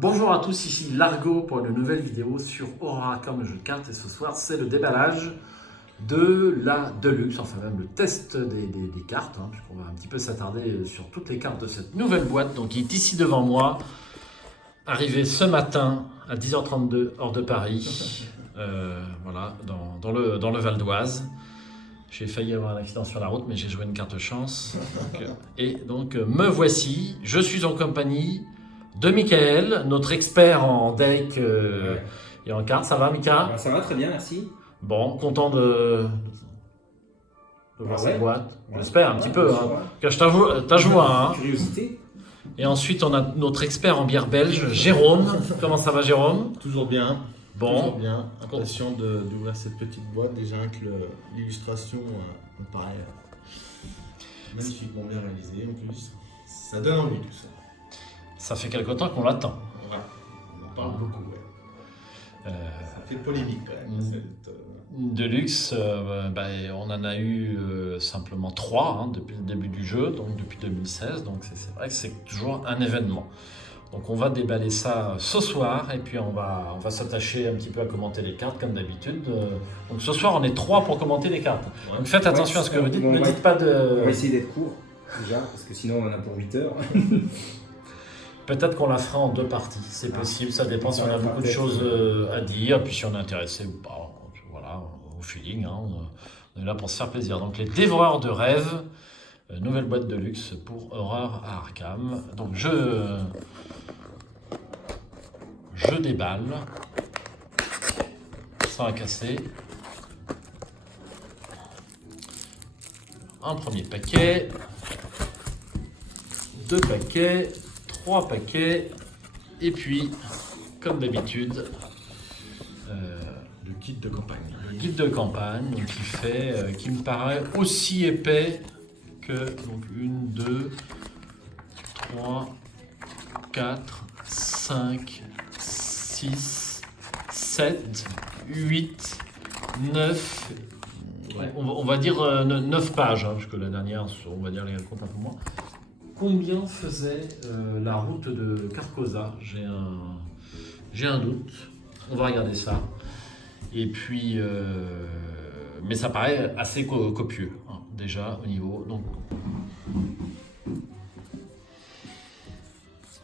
Bonjour à tous, ici Largo pour une nouvelle vidéo sur Aurora Arkham, le jeu de cartes. Et ce soir, c'est le déballage de la Deluxe, enfin même le test des cartes, puisqu'on va un petit peu s'attarder sur toutes les cartes de cette nouvelle boîte, donc qui est ici devant moi, arrivée ce matin à 10h32 hors de Paris, voilà, dans le Val d'Oise. J'ai failli avoir un accident sur la route, mais j'ai joué une carte chance. Donc, me voici, je suis en compagnie de Michael, notre expert en deck et en cartes. Ça va, Mika? Ça va très bien, merci. Bon, content de voir cette boîte. J'espère un petit peu. T'as joué un. Curiosité. Et ensuite, on a notre expert en bière belge, Jérôme. Comment ça va, Jérôme? Toujours bien. Bon. Toujours bien. Impatient d'ouvrir cette petite boîte. Déjà que l'illustration me paraît magnifiquement bien réalisée en plus. Ça donne envie tout ça. Ça fait quelque temps qu'on l'attend. Ouais. On en parle beaucoup. Ouais. Ça fait polémique quand même. Deluxe, on en a eu simplement 3 depuis le début du jeu, donc depuis 2016. Donc c'est vrai que c'est toujours un événement. Donc on va déballer ça ce soir et puis on va s'attacher un petit peu à commenter les cartes comme d'habitude. Donc ce soir on est 3 pour commenter les cartes. Ouais. Donc faites attention à ce que vous dites, ne dites pas de... On va essayer d'être court déjà, parce que sinon on en a pour 8 heures. Peut-être qu'on la fera en 2 parties, c'est possible, ça dépend si on a beaucoup de choses à dire, puis si on est intéressé ou pas. Voilà, au feeling, on est là pour se faire plaisir. Donc les dévoreurs de rêves, nouvelle boîte de luxe pour Aurora Arkham. Donc je déballe, sans la casser. Un premier paquet, 2 paquets, 3 paquets, et puis, comme d'habitude, le guide de campagne. Le guide de campagne qui me paraît aussi épais que donc 1, 2, 3, 4, 5, 6, 7, 8, 9, ouais. On va dire 9 pages, parce que la dernière, on va dire les comptes un peu moins. Combien faisait la route de Carcosa? J'ai un doute. On va regarder ça. Et puis, mais ça paraît assez copieux, déjà au niveau. Donc,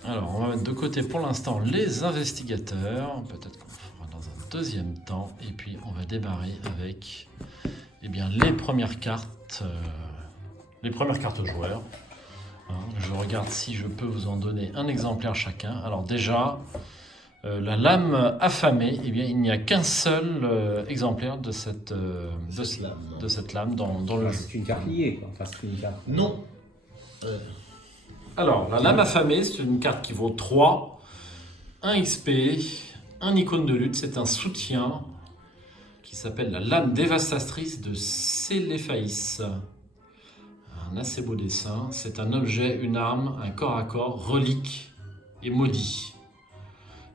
alors, on va mettre de côté pour l'instant les investigateurs. Peut-être qu'on le fera dans un deuxième temps. Et puis, on va démarrer avec, les premières cartes joueurs. Je regarde si je peux vous en donner un exemplaire chacun. Alors déjà, la lame affamée, il n'y a qu'un seul exemplaire de cette lame dans le jeu. C'est une carte liée, quoi. Enfin, c'est une carte... Non. Alors, la lame affamée, c'est une carte qui vaut 3, 1 XP, un icône de lutte. C'est un soutien qui s'appelle la lame dévastatrice de Céléphaïs. Un assez beau dessin. C'est un objet, une arme, un corps à corps, relique et maudit.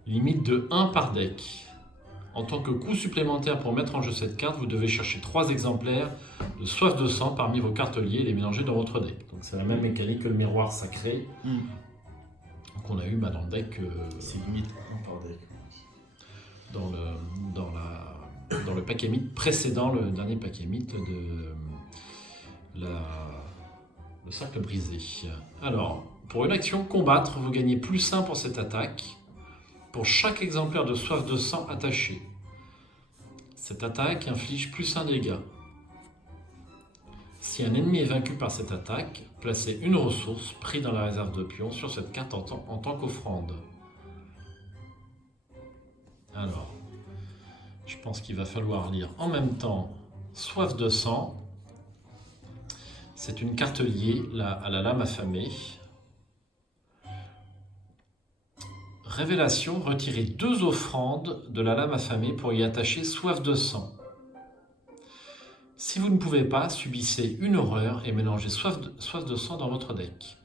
Limite de 1 par deck. En tant que coût supplémentaire pour mettre en jeu cette carte, vous devez chercher 3 exemplaires de soif de sang parmi vos cartes liées et les mélanger dans votre deck. Donc c'est la même mécanique que le miroir sacré. Donc on a eu dans le deck... c'est limite 1 par deck. Dans le paquet mythe précédent, le dernier paquet mythe de le cercle brisé. Alors, pour une action combattre, vous gagnez +1 pour cette attaque. Pour chaque exemplaire de soif de sang attaché. Cette attaque inflige +1 dégâts. Si un ennemi est vaincu par cette attaque, placez une ressource prise dans la réserve de pions sur cette carte en tant qu'offrande. Alors, je pense qu'il va falloir lire en même temps soif de sang. C'est une carte liée à la lame affamée. Révélation, retirez 2 offrandes de la lame affamée pour y attacher soif de sang. Si vous ne pouvez pas, subissez une horreur et mélangez soif de sang dans votre deck.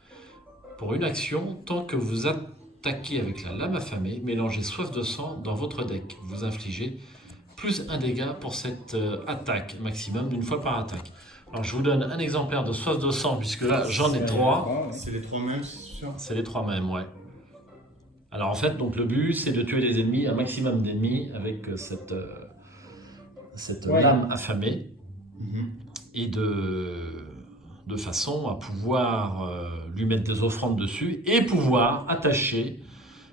Pour une action, tant que vous attaquez avec la lame affamée, mélangez soif de sang dans votre deck. Vous infligez +1 dégât pour cette attaque, maximum d'une fois par attaque. Alors je vous donne un exemplaire de soif de sang, puisque là j'en ai 3. C'est les 3 mêmes, c'est sûr. C'est les 3 mêmes, ouais. Alors en fait, donc, le but, c'est de tuer les ennemis, un maximum d'ennemis avec cette lame affamée, et de façon à pouvoir lui mettre des offrandes dessus et pouvoir attacher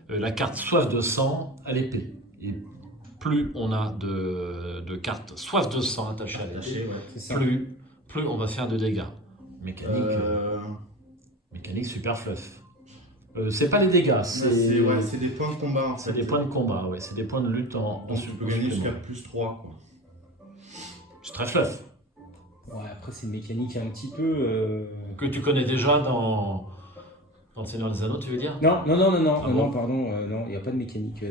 la carte soif de sang à l'épée. Et plus on a de cartes soif de sang attachées à l'épée, C'est ça. plus on va faire de dégâts. Mécanique super fluff. C'est pas les dégâts, C'est des points de combat. En c'est fait. des points de combat, ouais, c'est des points de lutte en Donc tu peux gagner jusqu'à plus 3. Quoi. C'est très fluff. Ouais, après, c'est une mécanique un petit peu. Que tu connais déjà dans le Seigneur des Anneaux, tu veux dire? Non, bon pardon, non, il n'y a pas de mécanique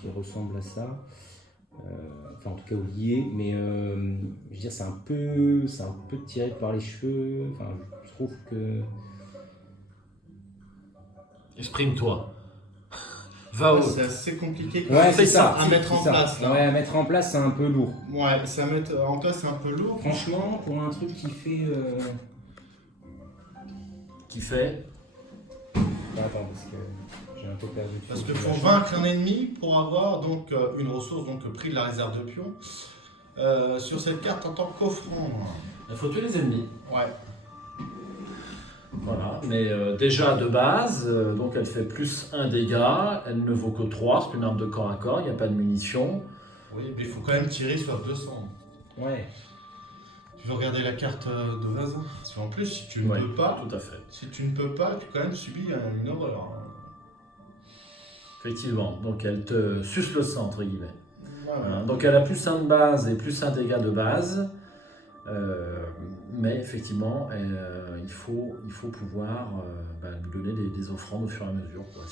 qui ressemble à ça. Enfin, en tout cas, au lié, mais je veux dire, c'est un peu tiré par les cheveux. Enfin, je trouve que. Exprime-toi. Va au... C'est assez compliqué Ouais, c'est ça. à mettre en place. Là. Ouais, à mettre en place, c'est un peu lourd. Ouais, ça mettre en place, c'est un peu lourd. Franchement, pour un truc qui fait. Qui fait? Attends, parce que j'ai un peu perdu. Parce que pour vaincre un ennemi, pour avoir donc une ressource, donc le prix de la réserve de pion, sur cette carte en tant qu'offrande. Il faut tuer les ennemis. Ouais. Voilà, mais déjà de base, donc elle fait plus 1 dégât, elle ne vaut que 3, c'est une arme de corps à corps, il n'y a pas de munitions. Oui, mais il faut quand même tirer sur 200. Ouais. Tu veux regarder la carte de Vazin? Parce qu'en plus, si tu ne peux pas, tout à fait. si tu ne peux pas, tu as quand même subi une horreur. Effectivement, donc elle te suce le sang, entre guillemets. Voilà. Voilà. Donc elle a plus 1 de base et plus 1 dégât de base. Mais effectivement, il faut pouvoir lui donner des offrandes au fur et à mesure. Quoi.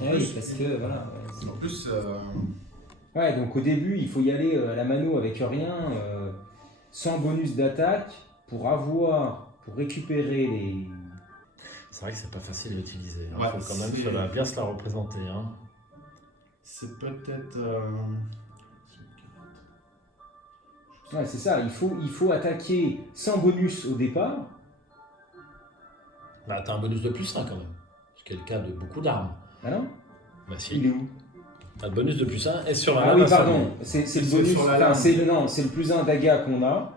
Oui, parce que voilà. En plus, Ouais, donc au début, il faut y aller à la mano avec rien, sans bonus d'attaque, pour récupérer les. c'est vrai que c'est pas facile à utiliser. Il Ouais, faut quand même faudra bien se la représenter. Hein. c'est peut-être. Ouais, c'est ça, il faut attaquer sans bonus au départ. Bah, t'as un bonus de plus 1 quand même. Ce qui est le cas de beaucoup d'armes. Ah non? Bah si. Il est où? T'as le bonus de plus 1 et sur la Ah lame oui, affamée. pardon, c'est le C'est bonus, sur la enfin, lame. c'est le plus 1 d'aga qu'on a.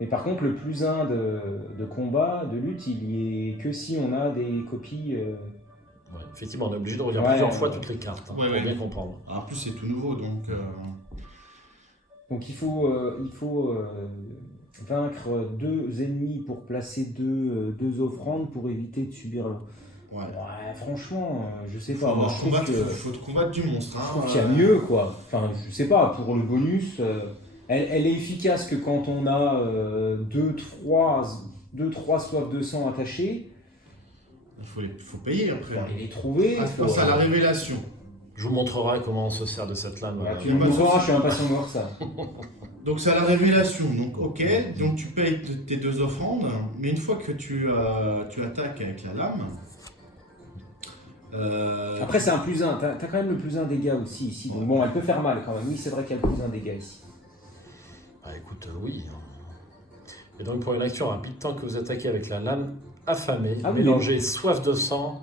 Mais par contre, le plus 1 de combat, de lutte, il y est que si on a des copies. Ouais, effectivement, on est obligé de regarder Ouais, plusieurs fois toutes les cartes hein, ouais, pour ouais. bien comprendre. En plus, c'est tout nouveau, donc. Donc il faut vaincre 2 ennemis pour placer 2 offrandes pour éviter de subir le. Ouais. Ouais, franchement, je sais pas. Moi, je trouve Faut te combattre du monstre. je trouve qu'il y a mieux, quoi. Enfin, je sais pas, pour le bonus, elle est efficace que quand on a 2-3 soifs de sang attachés. Il faut payer Il après. faut aller les trouver. Ah, faut, pense à la révélation. Je vous montrerai comment on se sert de cette lame. Voilà, tu y a me pas de montreras, souci. je suis impatient de voir ça. Donc c'est à la révélation. Donc ok, donc tu payes tes 2 offrandes, mais une fois que tu attaques avec la lame. Après, c'est un plus 1. T'as quand même le plus 1 dégâts aussi ici. Donc bon, elle peut faire mal quand même. Oui, c'est vrai qu'il y a le plus 1 dégâts ici. Ah, écoute, oui. Et donc pour une action rapide, tant que vous attaquez avec la lame affamée, Ah oui, mélangez soif de sang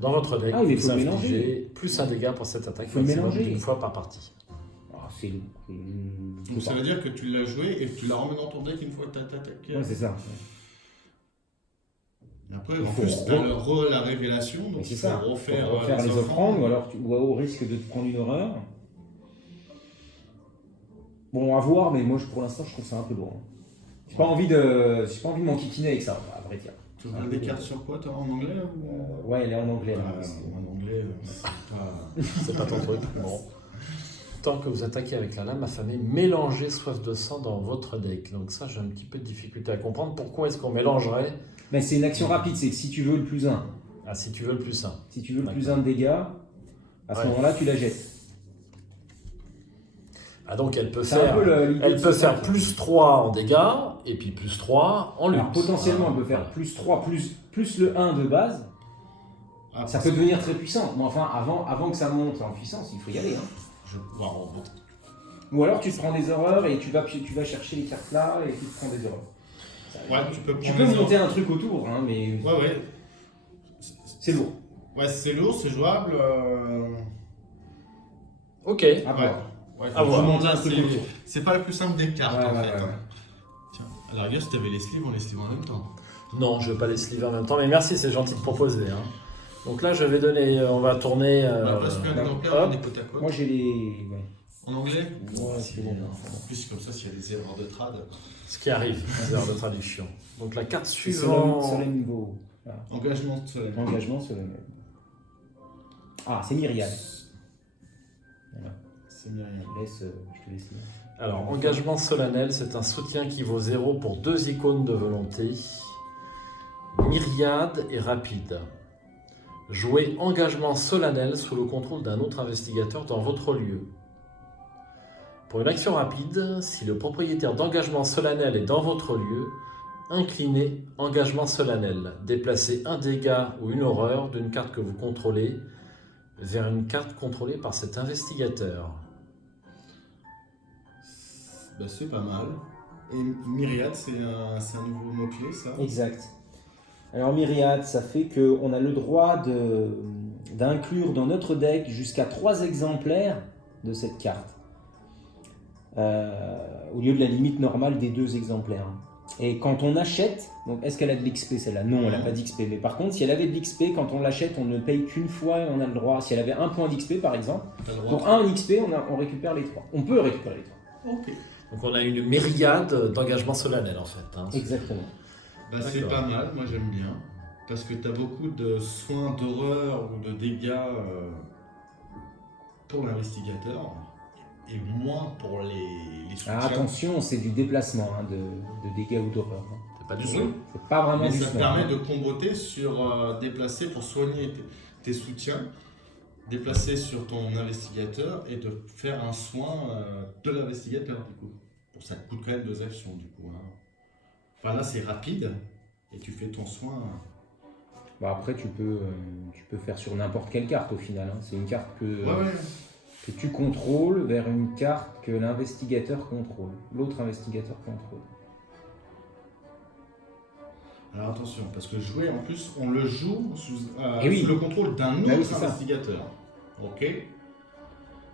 dans votre deck. Ah oui, mais vous faut le infligez mélanger. plus 1 dégât pour cette attaque, Faut le maximum mélanger. d'une fois par partie. Ah, c'est lourd. Donc ça veut dire que tu l'as joué et que tu la remets dans ton deck une fois que tu as attaqué. Ouais, c'est ça. Et après, Il en faut plus, tu as la révélation, donc C'est il ça. faut refaire, Faut refaire les offrandes, ou alors ou au risque de te prendre une horreur. Bon, à voir, mais moi pour l'instant je trouve ça un peu lourd. J'ai pas envie de m'enquiquiner avec ça, à vrai dire. Tu regardes des cartes sur quoi, toi, en anglais ou... Ouais, elle est en anglais. Là, en anglais, c'est pas... C'est pas ton truc. Bon. Tant que vous attaquez avec la lame affamée, mélangez soif de sang dans votre deck. Donc ça, j'ai un petit peu de difficulté à comprendre. Pourquoi est-ce qu'on mélangerait? Ben, c'est une action rapide, c'est que si tu veux le plus 1, Ah, si tu veux le plus 1. si tu veux le plus 1 de dégâts, à ce moment-là tu la jettes. Ah, donc elle peut C'est un faire, peu l'idée elle de peut ce faire pack. plus 3 en dégâts et puis plus 3 en lutte. Alors potentiellement elle peut faire Voilà. plus 3, plus le 1 de base. Ah, Ça peut devenir très puissant. Mais enfin, avant que ça monte en puissance, il faut y aller. Hein. Ou alors tu te prends des horreurs et tu vas chercher les cartes là et tu te prends des horreurs. Ouais, tu peux Tu prendre peux monter un truc autour, hein, mais Ouais. c'est lourd. Ouais, c'est lourd, c'est jouable. Ok. À Ouais. voir. Ouais, À voir. monter un C'est peu. lourd. C'est pas le plus simple des cartes en Ouais, fait. ouais, ouais. Tiens, à la rigueur, si t'avais les sleeves, on les sleeve en même temps. Non, je vais pas les sliver en même temps, mais merci, c'est gentil de proposer. Hein. Donc là, je vais donner, on va tourner. On a presque un bah, exemplaire, hop. on est côte à côte. Moi j'ai les. Ouais. En anglais Ouais, c'est bon. En plus, comme ça, s'il y a des erreurs de trad. Ce qui arrive, les erreurs de traduction. Donc la carte C'est suivante. Solembo. Voilà. Engagement solennel. Engagement solennel. Ah, c'est Myriade. C'est Myriam. Je te laisse lire. Alors, engagement solennel, c'est un soutien qui vaut 0 pour 2 icônes de volonté. Myriade et rapide. Jouez engagement solennel sous le contrôle d'un autre investigateur dans votre lieu. Pour une action rapide, si le propriétaire d'engagement solennel est dans votre lieu, inclinez engagement solennel. Déplacez un dégât ou une horreur d'une carte que vous contrôlez vers une carte contrôlée par cet investigateur. Bah, c'est pas mal. Et myriade, c'est un nouveau mot-clé, ça. Exact. Alors Myriade, ça fait qu'on a le droit d'inclure dans notre deck jusqu'à 3 exemplaires de cette carte. Au lieu de la limite normale des 2 exemplaires. Et quand on achète, donc est-ce qu'elle a de l'XP celle-là? Non, elle n'a pas d'XP. Mais par contre, si elle avait de l'XP, quand on l'achète, on ne paye qu'une fois et on a le droit. Si elle avait 1 point d'XP par exemple, T'as le droit. pour 1 XP, on récupère les 3. On peut récupérer les 3. Ok. Donc on a une myriade d'engagement solennel en fait. Hein. Exactement. Bah, c'est D'accord. pas mal, moi j'aime bien. Parce que t'as beaucoup de soins d'horreur ou de dégâts pour l'investigateur. Et moins pour les soutiens. Ah, attention, c'est du déplacement de dégâts ou d'horreur. Hein. C'est pas du Oui. soin. C'est pas vraiment Mais du ça soin. permet de comboter sur déplacer pour soigner tes soutiens, déplacer sur ton investigateur et de faire un soin de l'investigateur du coup. Bon, ça te coûte quand même 2 actions du coup. Hein. Enfin là c'est rapide et tu fais ton soin. Bah après, tu peux faire sur n'importe quelle carte au final. Hein. C'est une carte Ouais. que tu contrôles vers une carte que l'investigateur contrôle. L'autre investigateur contrôle. Alors attention, parce que jouer en plus, on le joue Eh oui. sous le contrôle d'un Bah oui, autre c'est ça. investigateur. Ok.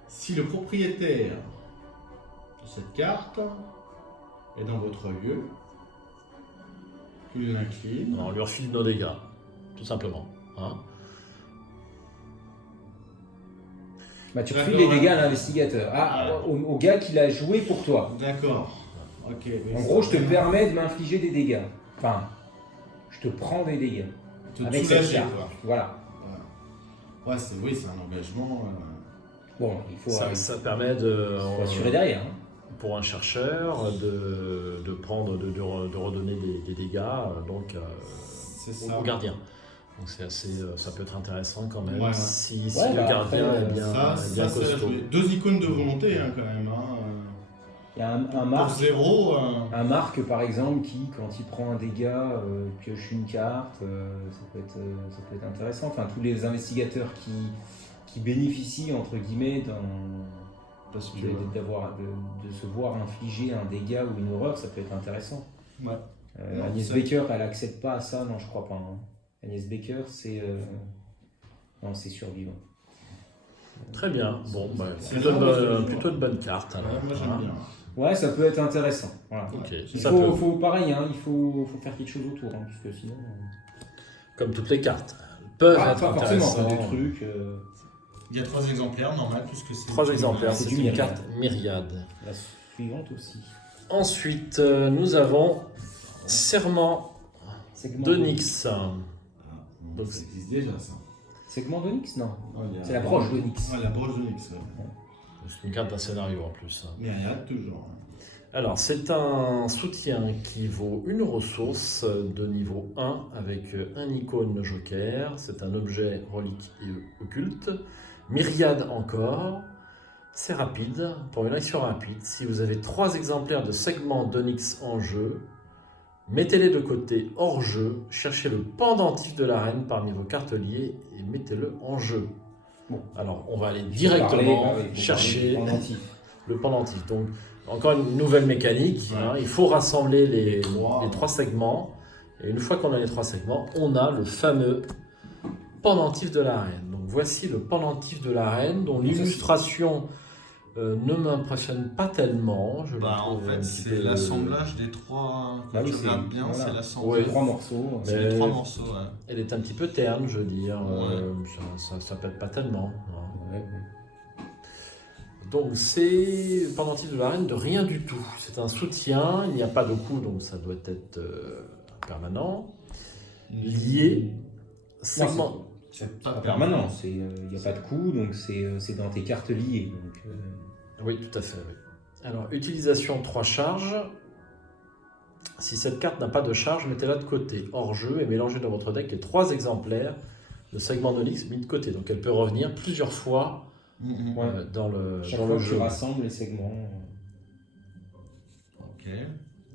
Si le propriétaire de cette carte est dans votre lieu, tu l'inclines. On lui refile nos dégâts, tout simplement. Hein. Bah, tu D'accord, refiles les dégâts ouais. à l'investigateur. Ah, Ouais. au gars qui l'a joué pour toi. D'accord. Ok. mais En ça- gros, je te permets de m'infliger des dégâts. Enfin, je te prends des dégâts. te avec cette soulager, carte. quoi. Voilà. Ouais, c'est un engagement. Bon, il faut, Ça permet de, faut assurer derrière. Hein. pour un chercheur de prendre, de redonner des dégâts donc, C'est ça. au gardien. Donc c'est assez, ça peut être intéressant quand même Ouais. si Ouais, le bah, gardien après, est bien, Ça, est bien ça, c'est à costaud. jouer. 2 icônes de volonté hein, quand même. Hein. Il y a un Pour marque. 0. Un marque par exemple qui, quand il prend un dégât, pioche une carte, ça peut être intéressant. Enfin, tous les investigateurs qui bénéficient entre guillemets Parce que. de se voir infliger un dégât ou une horreur, ça peut être intéressant. Ouais. Non, Agnès ça- Baker, elle accepte pas ça, non, je crois pas. Hein. Agnès Baker, c'est non, c'est survivant. Très bien. Bon, bah, C'est plutôt, vraiment plutôt de bonnes cartes. Alors, Ouais, moi j'aime hein. bien. Ouais, ça peut être intéressant. Voilà. Ok, Il ça faut, peut. pareil, hein, il faut faire quelque chose autour, hein, puisque sinon. Comme toutes les cartes, peuvent Pas être forcément, intéressantes. pas des trucs. Il y a 3 exemplaires, normal, puisque c'est. 3 exemplaires, C'est c'est du une myriade. carte myriade. La suivante aussi. Ensuite, nous avons Serment Segment d'Onyx. Ah, Donc, ça existe déjà ça. Segment d'Onyx, non. Non, il y a- C'est la broche d'Onyx. Ouais, la broche d'Onyx. Ouais. C'est une carte d'un scénario en plus. Myriade, toujours. Alors, c'est un soutien qui vaut une ressource de niveau 1 avec un icône joker. C'est un objet relique et occulte. Myriade encore. C'est rapide. Pour une action rapide, si vous avez 3 exemplaires de segments d'Onyx en jeu, mettez-les de côté hors jeu, cherchez le pendentif de la reine parmi vos cartes liées et mettez-le en jeu. Bon. Alors, on va aller Il faut directement parler, bah oui, il faut chercher parler du pendentif. le pendentif. Donc, encore une nouvelle mécanique. Ouais. Hein, il faut rassembler les Wow. 3 segments. Et une fois qu'on a les 3 segments, on a le fameux pendentif de la reine. Donc voici le pendentif de la reine, dont l'illustration ne m'impressionne pas tellement. Je la Bah, en trouve un fait, petit c'est peu- l'assemblage des trois. Quand Bah oui, tu regardes bien, voilà. c'est l'assemblage. Ouais. 3 morceaux. C'est les 3 morceaux. Ouais. Elle est un petit peu terne, je veux dire. Ouais. Ça pète pas tellement. Hein. Ouais. Donc c'est pendentif de la reine de rien du tout. C'est un soutien, il n'y a pas de cou, donc ça doit être permanent. Lié, segment. C'est Pas permanent, il n'y a pas de coup, donc c'est dans tes cartes liées. Donc, Oui, tout à fait. Oui. Alors, utilisation 3 charges. Si cette carte n'a pas de charge, mettez-la de côté, hors jeu, et mélangez dans votre deck les 3 exemplaires de segment de l'X mis de côté. Donc elle peut revenir plusieurs fois Ouais. dans le, chaque dans fois le que tu jeu. rassembles les segments. Ok.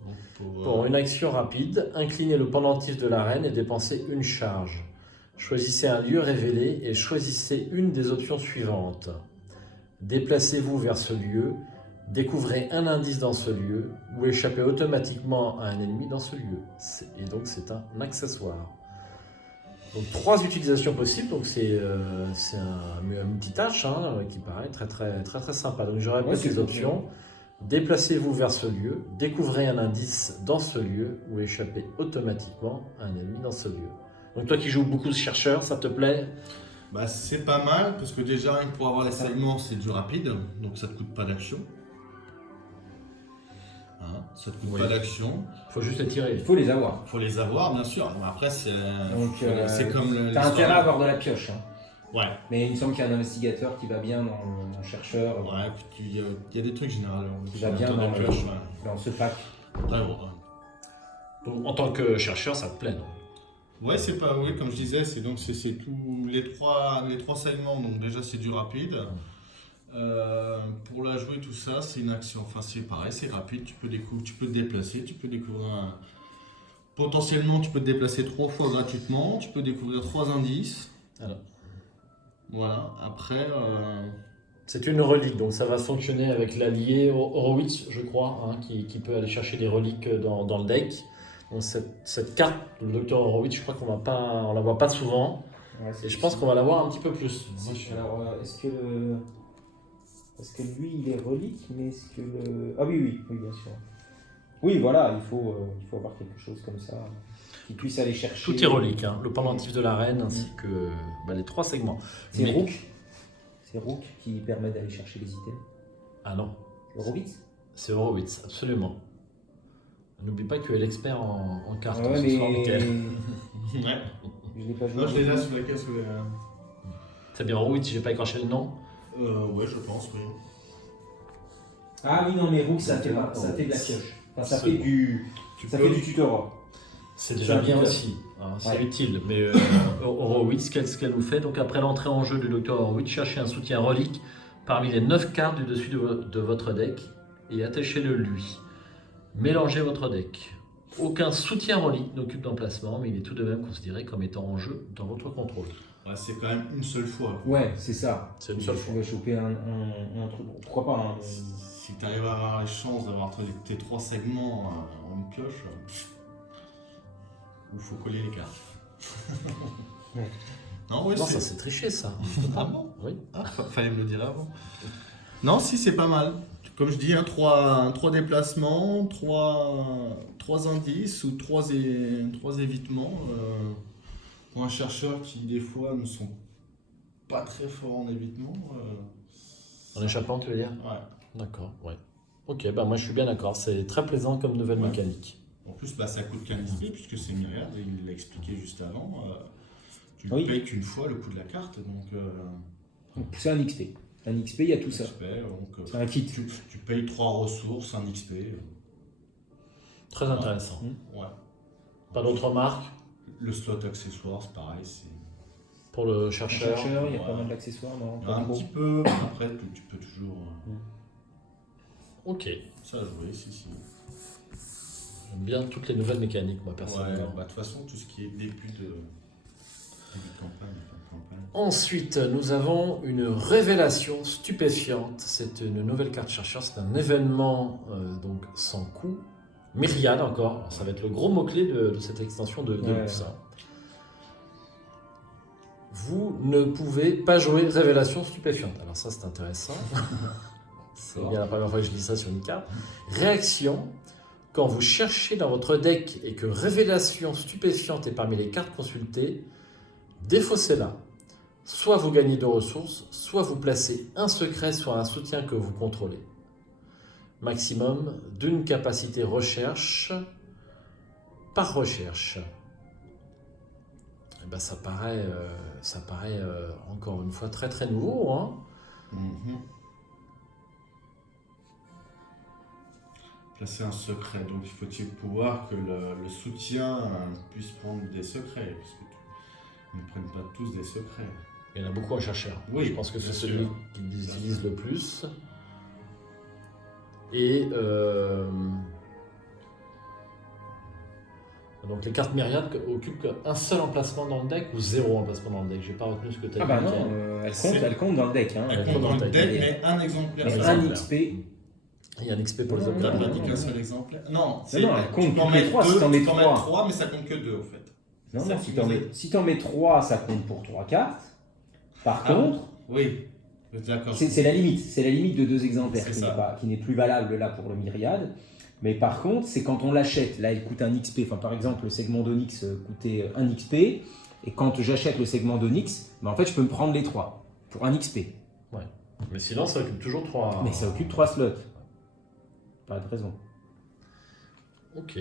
Donc, Pour une action rapide, inclinez le pendentif de la reine et dépensez une charge. Choisissez un lieu révélé et choisissez une des options suivantes. Déplacez-vous vers ce lieu, découvrez un indice dans ce lieu ou échappez automatiquement à un ennemi dans ce lieu. Et donc c'est un accessoire. Donc 3 utilisations possibles, donc c'est un multitâche qui paraît très sympa. Donc je répète c'est les bon, options. Déplacez-vous vers ce lieu, découvrez un indice dans ce lieu ou échappez automatiquement à un ennemi dans ce lieu. Donc toi qui joues beaucoup de chercheurs, ça te plaît? Bah, c'est pas mal parce que déjà, rien que pour avoir les segments, c'est du rapide, donc ça te coûte pas d'action. Hein, ça te coûte Oui. pas d'action. Il faut juste les tirer. Il faut les avoir. Faut les avoir, bien sûr. Mais après, c'est comme le. T'as intérêt à avoir de la pioche. Hein. Ouais. Mais il me semble qu'il y a un investigateur qui va bien dans chercheur, Ouais, puis il y a des trucs généralement. Qui va bien dans le- pioche, ouais. dans ce pack. Après, ouais. Donc, en tant que chercheur, ça te plaît, non? Ouais, c'est pas, oui, comme je disais, c'est tous les trois segments, donc déjà c'est du rapide. Pour la jouer, tout ça, c'est une action. Enfin, c'est pareil, c'est rapide, tu peux te déplacer, tu peux découvrir potentiellement, tu peux te déplacer 3 fois gratuitement, tu peux découvrir 3 indices. Alors. Voilà, après. C'est une relique, donc ça va fonctionner avec l'allié Horowitz, je crois, qui peut aller chercher des reliques dans le deck. Donc cette carte, le docteur Horowitz, je crois on la voit pas souvent, Ouais, et je pense qu'on va la voir un petit peu plus. Alors, est-ce que lui il est relique, mais est-ce que le. Ah oui, bien sûr. Oui, voilà, il faut avoir quelque chose comme ça qui puisse aller chercher. Tout est relique, le pendentif de la reine ainsi que les 3 segments. C'est Mais- Rook. C'est Rook qui permet d'aller chercher les items. Ah non, Horowitz. c'est Horowitz, absolument. N'oublie pas que tu es l'expert en cartes Ouais, ce soir, mais Mickaël. Ouais. je l'ai pas joué. Non, je l'ai là sur la caisse. C'est bien Horowitz, j'ai pas écorché le nom. Ouais, je pense, oui. Ah oui, non, mais Rook, ça fait de la Horowitz. pioche. Enfin, ça Absolument. fait du tutorat. C'est déjà C'est bien un aussi, c'est Ouais. utile. Mais Horowitz, qu'est-ce qu'elle nous fait? Donc après l'entrée en jeu du docteur Horowitz, cherchez un soutien relique parmi les 9 cartes du dessus de votre deck et attachez-le lui. Mélangez votre deck. Aucun soutien relique n'occupe d'emplacement, mais il est tout de même considéré comme étant en jeu dans votre contrôle. Ouais, c'est quand même une seule fois. Ouais, c'est ça. C'est une seule Tu fois. vas choper un truc. Pourquoi pas hein, Si tu arrives à avoir les chances d'avoir tes 3 segments en une pioche, il faut coller les cartes. Ouais. Non, ouais, Non, ça c'est triché ça. Ah bon? Oui. Ah, fallait me le dire avant. Non, si, c'est pas mal. Comme je dis, 3 déplacements, 3 indices ou 3 évitements. Pour un chercheur qui, des fois, ne sont pas très forts en évitement. En échappant, tu veux dire? Ouais. D'accord, ouais. Ok, bah moi je suis bien d'accord, c'est très plaisant comme nouvelle Ouais. mécanique. En plus, ça coûte qu'un XP puisque c'est myriade, et il l'a expliqué juste avant. Tu ne Oui. payes qu'une fois le coût de la carte, donc C'est un XP. Un XP, il y a tout ça. XP, donc, C'est un kit. tu payes 3 ressources, un XP. Très intéressant. Ouais. Pas d'autres marques Le slot accessoire, c'est pareil. C'est pour le Un chercheur? chercheur, il y a pas Ouais. mal d'accessoires, non? un Pas petit trop. peu. Après, tu peux toujours Ok. ça jouer, si. J'aime bien toutes les nouvelles mécaniques, moi Ouais, personnellement. de toute façon, tout ce qui est début de campagne, fin de campagne. Ensuite, nous avons une révélation stupéfiante. C'est une nouvelle carte chercheur, c'est un événement donc sans coût. Myriade encore, alors, ça va être le gros mot-clé de cette extension de Ouais. luxe. vous ne pouvez pas jouer révélation stupéfiante. Alors ça, c'est intéressant. C'est bien la première fois que je dis ça sur une carte. Réaction, quand vous cherchez dans votre deck et que révélation stupéfiante est parmi les cartes consultées, défaussez-la. Soit vous gagnez 2 ressources, soit vous placez un secret sur un soutien que vous contrôlez. Maximum d'une capacité recherche par recherche. Et ben ça paraît encore une fois très très nouveau. Hein. Placer un secret, donc il faut-il pouvoir que le soutien puisse prendre des secrets, parce que ils ne prennent pas tous des secrets. Il y en a beaucoup à chercher. Oui, je pense que c'est bien celui sûr. qu'ils utilisent le plus. Et donc les cartes myriades occupent qu'un seul emplacement dans le deck ou 0 emplacement dans le deck. J'ai pas retenu ce que tu as Ah dit. bah non, Mickaël. elle compte dans le deck. Hein. Elle compte compte dans dans le le deck, deck. mais un exemplaire. Mais c'est un ça. XP. Il y a un XP pour les Non, T'as objets. pas dit qu'un seul exemplaire? Non, elle compte tu peux en toutes les mettre 3 si deux, t'en mets tu peux en mettre 3. 3, mais ça compte que 2 en fait. Non, Ça, non, tu si t'en mets 3, ça compte pour 3 cartes. Par Ah, contre, Oui, d'accord. c'est la limite. C'est la limite de 2 exemplaires C'est qui ça. n'est plus valable là pour le myriade. Mais par contre, c'est quand on l'achète. Là, elle coûte un XP. Enfin, par exemple, le segment d'Onyx coûtait 1 XP. Et quand j'achète le segment d'Onyx, en fait, je peux me prendre les 3 pour 1 XP. Mais sinon, ça occupe toujours 3. Mais ça occupe 3 slots. Pas de raison. Ok.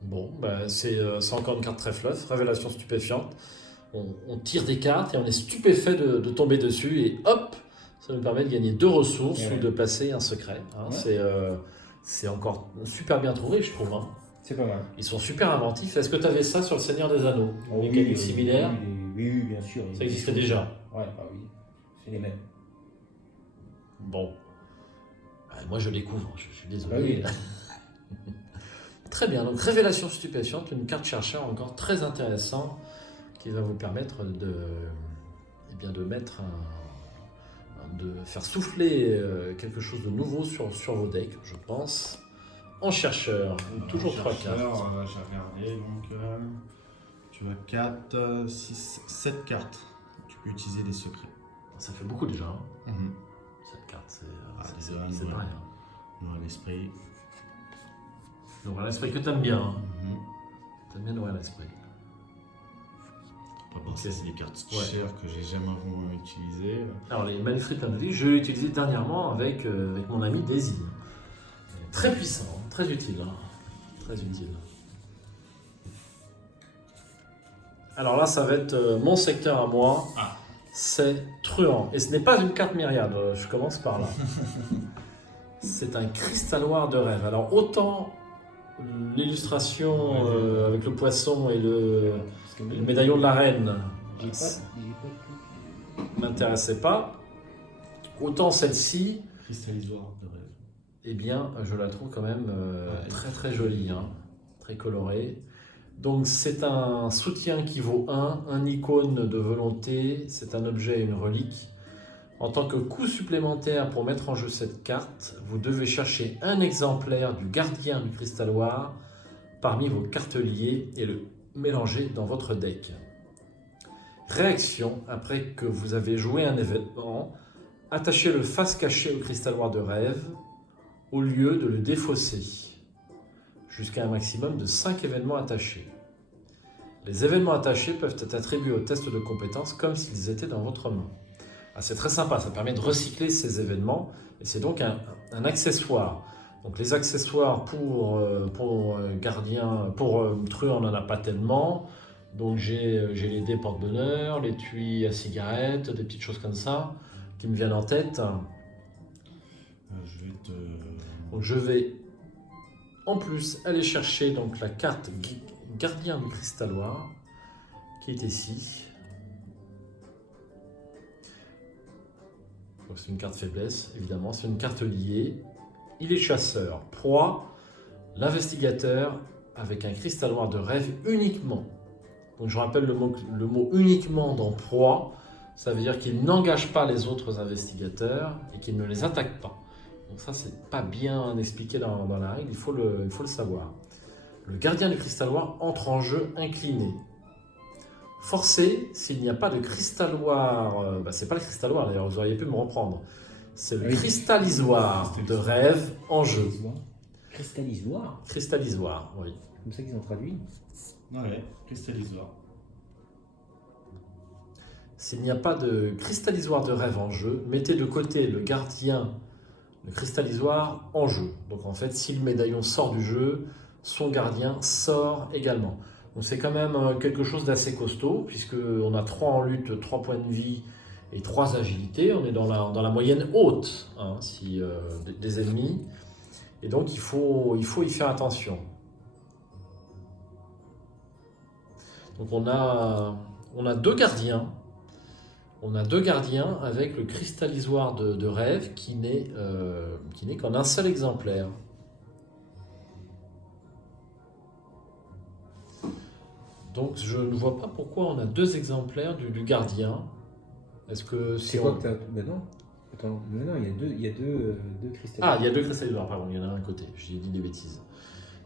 Bon, c'est encore une carte très fluff. Révélation stupéfiante. On tire des cartes et on est stupéfait de tomber dessus. Et hop, ça nous permet de gagner 2 ressources Ouais. ou de placer un secret. Hein. Ouais. C'est encore super bien trouvé, je trouve. Hein. C'est pas mal. Ils sont super inventifs. Est-ce que tu avais ça sur le Seigneur des Anneaux? Une mécanique similaire? Oui, bien sûr. Ça existait déjà. Ouais, bah oui. C'est les mêmes. Bon. Moi, je découvre, je suis désolé. Bah Très bien, donc révélation stupéfiante, une carte chercheur encore très intéressante qui va vous permettre de mettre de faire souffler quelque chose de nouveau sur vos decks, je pense. En chercheur, toujours 3 cartes. J'ai regardé, donc tu as 4, 6, 7 cartes. Tu peux utiliser des secrets. Ça fait beaucoup déjà. Hein. Cette carte, c'est déjà, pas ouais. rien. Noir l'esprit. Le Royal Esprit que t'aimes bien. Hein. T'aimes bien le Royal Esprit. C'est des cartes Ouais. chères que j'ai jamais vraiment utilisées. Alors les manuscrits Tandy, je l'ai utilisé dernièrement avec mon ami Daisy. Très puissant, hein, très utile. Hein. Très utile. Alors là, ça va être mon secteur à moi. Ah. C'est Truand. Et ce n'est pas une carte myriade, je commence par là. C'est un cristalloir de rêve. Alors autant l'illustration avec le poisson et le médaillon de la reine m'intéressait pas, autant celle-ci, Cristallisoire de rêve. eh bien, je la trouve quand même très très jolie, hein, très colorée. Donc c'est un soutien qui vaut 1, un icône de volonté, c'est un objet et une relique. En tant que coût supplémentaire pour mettre en jeu cette carte, vous devez chercher un exemplaire du gardien du cristalloir parmi vos cartes liées et le mélanger dans votre deck. Réaction, après que vous avez joué un événement, attachez le face caché au cristalloir de rêve au lieu de le défausser, jusqu'à un maximum de 5 événements attachés. Les événements attachés peuvent être attribués au test de compétences comme s'ils étaient dans votre main. Ah, c'est très sympa, ça permet de recycler ces événements et c'est donc un accessoire. Donc les accessoires pour gardien, pour truand, on n'en a pas tellement. Donc j'ai les dés porte-bonheur, l'étui à cigarette, des petites choses comme ça qui me viennent en tête. Je vais te... Donc je vais en plus aller chercher donc la carte gardien du cristalloir qui est ici. Donc c'est une carte faiblesse, évidemment, c'est une carte liée. Il est chasseur, proie, l'investigateur avec un cristalloir de rêve uniquement. Donc je rappelle le mot uniquement dans proie, ça veut dire qu'il n'engage pas les autres investigateurs et qu'il ne les attaque pas. Donc ça, c'est pas bien expliqué dans la règle, il faut le savoir. Le gardien du cristalloir entre en jeu incliné. Forcé, s'il n'y a pas de cristalloir, c'est pas le cristalloir d'ailleurs, vous auriez pu me reprendre. C'est le Oui. cristallisoire de rêve en jeu. Cristallisoire. Cristallisoire, oui. C'est comme ça qu'ils ont traduit. Ouais, cristallisoire. S'il n'y a pas de cristallisoire de rêve en jeu, mettez de côté le gardien, le cristallisoire en jeu. Donc en fait, si le médaillon sort du jeu, son gardien sort également. Donc c'est quand même quelque chose d'assez costaud, puisqu'on a 3 en lutte, 3 points de vie et 3 agilités. On est dans la moyenne haute des ennemis. Et donc il faut y faire attention. Donc on a 2 gardiens. On a 2 gardiens avec le cristallisoire de rêve qui n'est qu'en un seul exemplaire. Donc je ne vois pas pourquoi on a 2 exemplaires du gardien. Est-ce que C'est quoi que t'as. Ben non. Attends, mais non, il y a deux cristallisoires. Ah, il y a 2 cristallisoires, pardon, il y en a un à côté. J'ai dit des bêtises.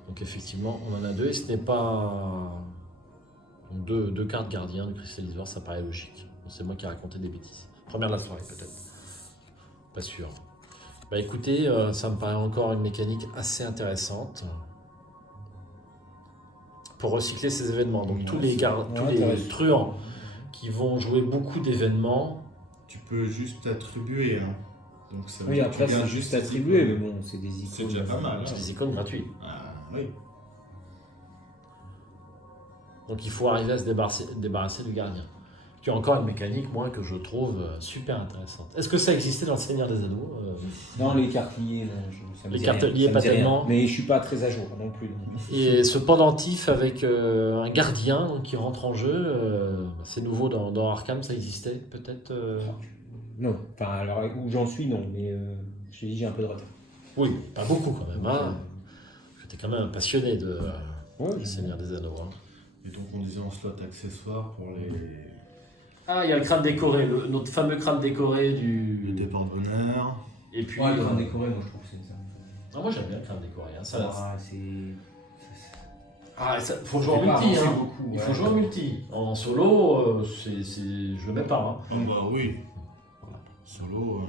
Donc effectivement, on en a 2 et ce n'est pas... Donc 2 cartes gardiens de cristallisoire, ça paraît logique. C'est moi qui ai raconté des bêtises. Première de la soirée peut-être. Pas sûr. Bah écoutez, ça me paraît encore une mécanique assez intéressante pour recycler ces événements. Donc tous les truands qui vont jouer beaucoup d'événements. Tu peux juste attribuer. Hein. Donc, ça veut Oui, dire après que tu c'est gagnes juste tes attribué, mais icônes. bon, c'est des icônes. C'est déjà pas mal. C'est Hein. des icônes gratuits. Ah, oui. Donc il faut arriver à se débarrasser du gardien. Qui a encore une mécanique, moi, que je trouve super intéressante. Est-ce que ça existait dans le Seigneur des Anneaux Non, les cartes liées, non, ça me Les dit cartes rien, liées, ça me pas dit rien. tellement. Mais je suis pas très à jour non plus. Et ce pendentif avec un gardien donc, qui rentre en jeu, c'est nouveau dans Arkham, ça existait peut-être Non, enfin, alors où j'en suis, non, mais je te dis, j'ai un peu de retard. Oui, pas beaucoup quand même. Hein. J'étais quand même un passionné de Ouais, Seigneur des Anneaux. Hein. Et donc, on disait en slot accessoire pour les Ah, il y a le crâne décoré, notre fameux crâne décoré du... départ d'honneur. Et puis... Ouais, le crâne décoré, moi je trouve que c'est ça. Ah, moi j'aime bien le crâne décoré. Hein. Ça, Ah, c'est. Ah, faut jouer en fait pas multi. avancer Hein. beaucoup, Il ouais. faut jouer en multi. En solo, je le mets pas. Hein. Ah, bah oui. Voilà. Solo.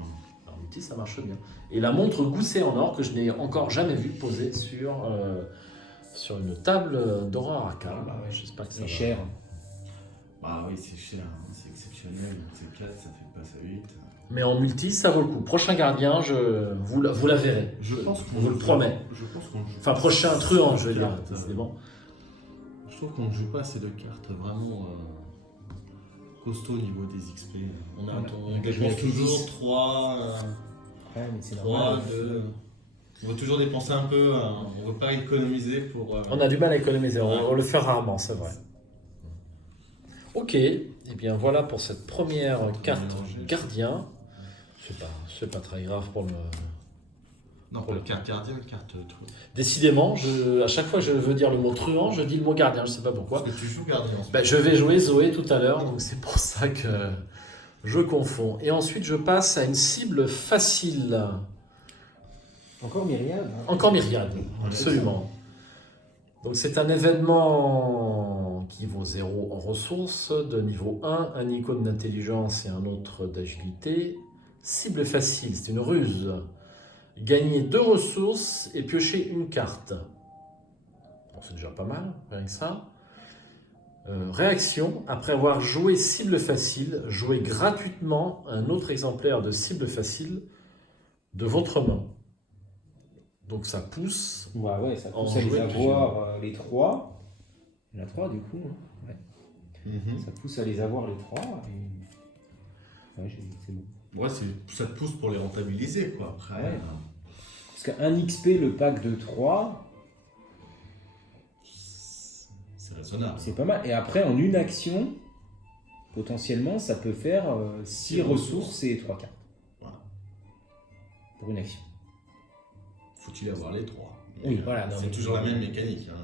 En multi, ça marche bien. Et la montre goussée en or que je n'ai encore jamais vue posée sur une table d'Aurore Arkham. Ah ouais. J'espère que ça C'est va. cher. Bah oui, c'est cher. Hein. C'est exceptionnel. C'est 4, ça fait passe à 8. Mais en multi, ça vaut le coup. Prochain gardien, vous la verrez. Je pense qu'on vous le promets. Je pense qu'on joue. Enfin, prochain truand, je veux dire. Carte, Décidément. Je trouve qu'on ne joue pas assez de cartes vraiment costauds au niveau des XP. On On dépense joue avec les toujours 10. 3, Ouais, mais c'est 3, normal. 2. On va toujours dépenser un peu. On ne veut pas économiser pour. On a du mal à économiser. On le fait rarement, c'est vrai. Ok. Et bien voilà pour cette première carte gardien. C'est pas très grave pour le... Non, pour le carte gardien, carte truc. Décidément, à chaque fois que je veux dire le mot truand, je dis le mot gardien, je sais pas pourquoi. Parce que tu joues gardien en ce Ben, je vais jouer Zoé tout à l'heure, donc c'est pour ça que je confonds. Et ensuite, je passe à une cible facile. Encore Myriade. Hein. Encore Myriade, absolument. Donc c'est un événement qui vaut 0 en ressources, de niveau 1, un icône d'intelligence et un autre d'agilité. Cible facile, c'est une ruse. Gagner 2 ressources et piocher une carte. Bon, c'est déjà pas mal, rien que ça. Réaction, après avoir joué cible facile, jouez gratuitement un autre exemplaire de cible facile de votre main. Donc ça pousse. Ouais, ça En pousse à les jouer avoir les 3. Il y en a 3 du coup. Hein. Ouais. moment. Ça pousse à les avoir les 3. Et... Ouais, c'est bon. Ouais, ça te pousse pour les rentabiliser, quoi. Après, Ouais. Parce qu'un XP, le pack de 3, c'est raisonnable. c'est pas mal. Et après, en une action, potentiellement, ça peut faire 6 ressources et 3 cartes. Voilà. Pour une action. Faut-il avoir les 3? Oui, voilà, non, C'est mais- toujours la même mécanique. Hein.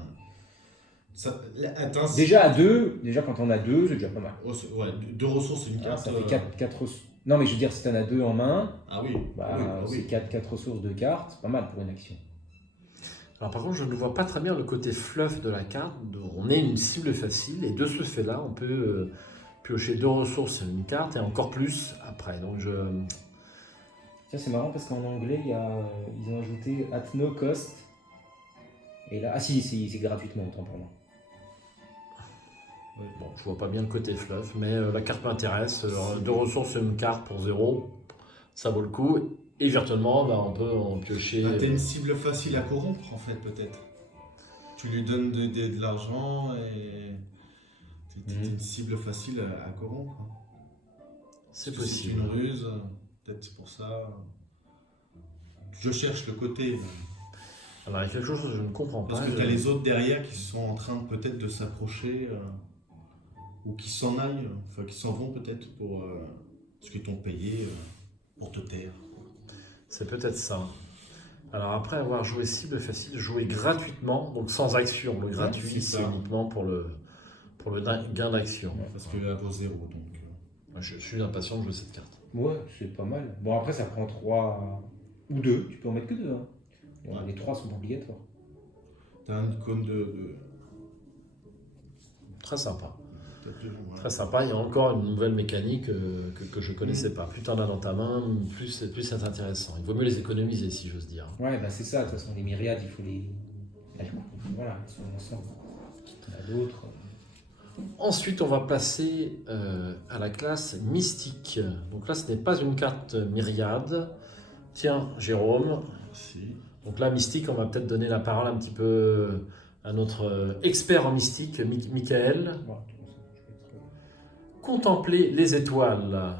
Attends, Déjà à 2, déjà quand on a 2, c'est déjà pas mal. ouais, 2 ressources et une Ah, carte. ça fait 4 ressources. Non, mais je veux dire, si t'en as 2 en main, Ah oui, bah, oui, bah c'est oui. 4 ressources de cartes, c'est pas mal pour une action. Alors par contre, je ne vois pas très bien le côté fluff de la carte. On est une cible facile et de ce fait-là, on peut piocher 2 ressources sur une carte et encore plus après. Donc Tiens, c'est marrant parce qu'en anglais, ils ont ajouté at no cost. Et là, ah si, c'est gratuitement, autant pour moi. bon, je vois pas bien le côté fluff, mais la carte m'intéresse. 2 ressources sur une carte pour 0, ça vaut le coup. Et virtuellement, bah, on peut en piocher. T'es une cible facile à corrompre en fait, peut-être. Tu lui donnes de l'argent et t'es une cible facile à corrompre. C'est Parce que possible. C'est une ruse, peut-être c'est pour ça. Je cherche le côté. Alors il y a quelque chose que je ne comprends pas. Parce que tu as les autres derrière qui sont en train peut-être de s'approcher ou qui s'en aillent, enfin qui s'en vont peut-être pour ce qu'ils t'ont payé pour te taire. C'est peut-être ça. Alors après avoir joué cible facile, jouer gratuitement, donc sans action. Le gratuit, c'est c'est ça. uniquement pour le gain d'action. Parce qu'elle vaut 0 donc. Je suis impatient de jouer cette carte. Ouais, c'est pas mal. Bon, après, ça prend 3 ou 2. Tu peux en mettre que 2. Hein. Bon, Ouais. Les 3 sont pas obligatoires. T'as un icône de... Très sympa. voilà. Très sympa. Il y a encore une nouvelle mécanique que je ne connaissais pas. Plus tu en as dans ta main, plus c'est intéressant. Il vaut mieux les économiser, si j'ose dire. Ouais, bah c'est ça. De toute façon, les myriades, il faut les. Voilà, ils sont ensemble. Il y en a d'autres. Ensuite, on va passer à la classe mystique. Donc là, ce n'est pas une carte myriade. Tiens, Jérôme. Si. Donc là, mystique, on va peut-être donner la parole un petit peu à notre expert en mystique, Michael. Bon, Contempler les étoiles.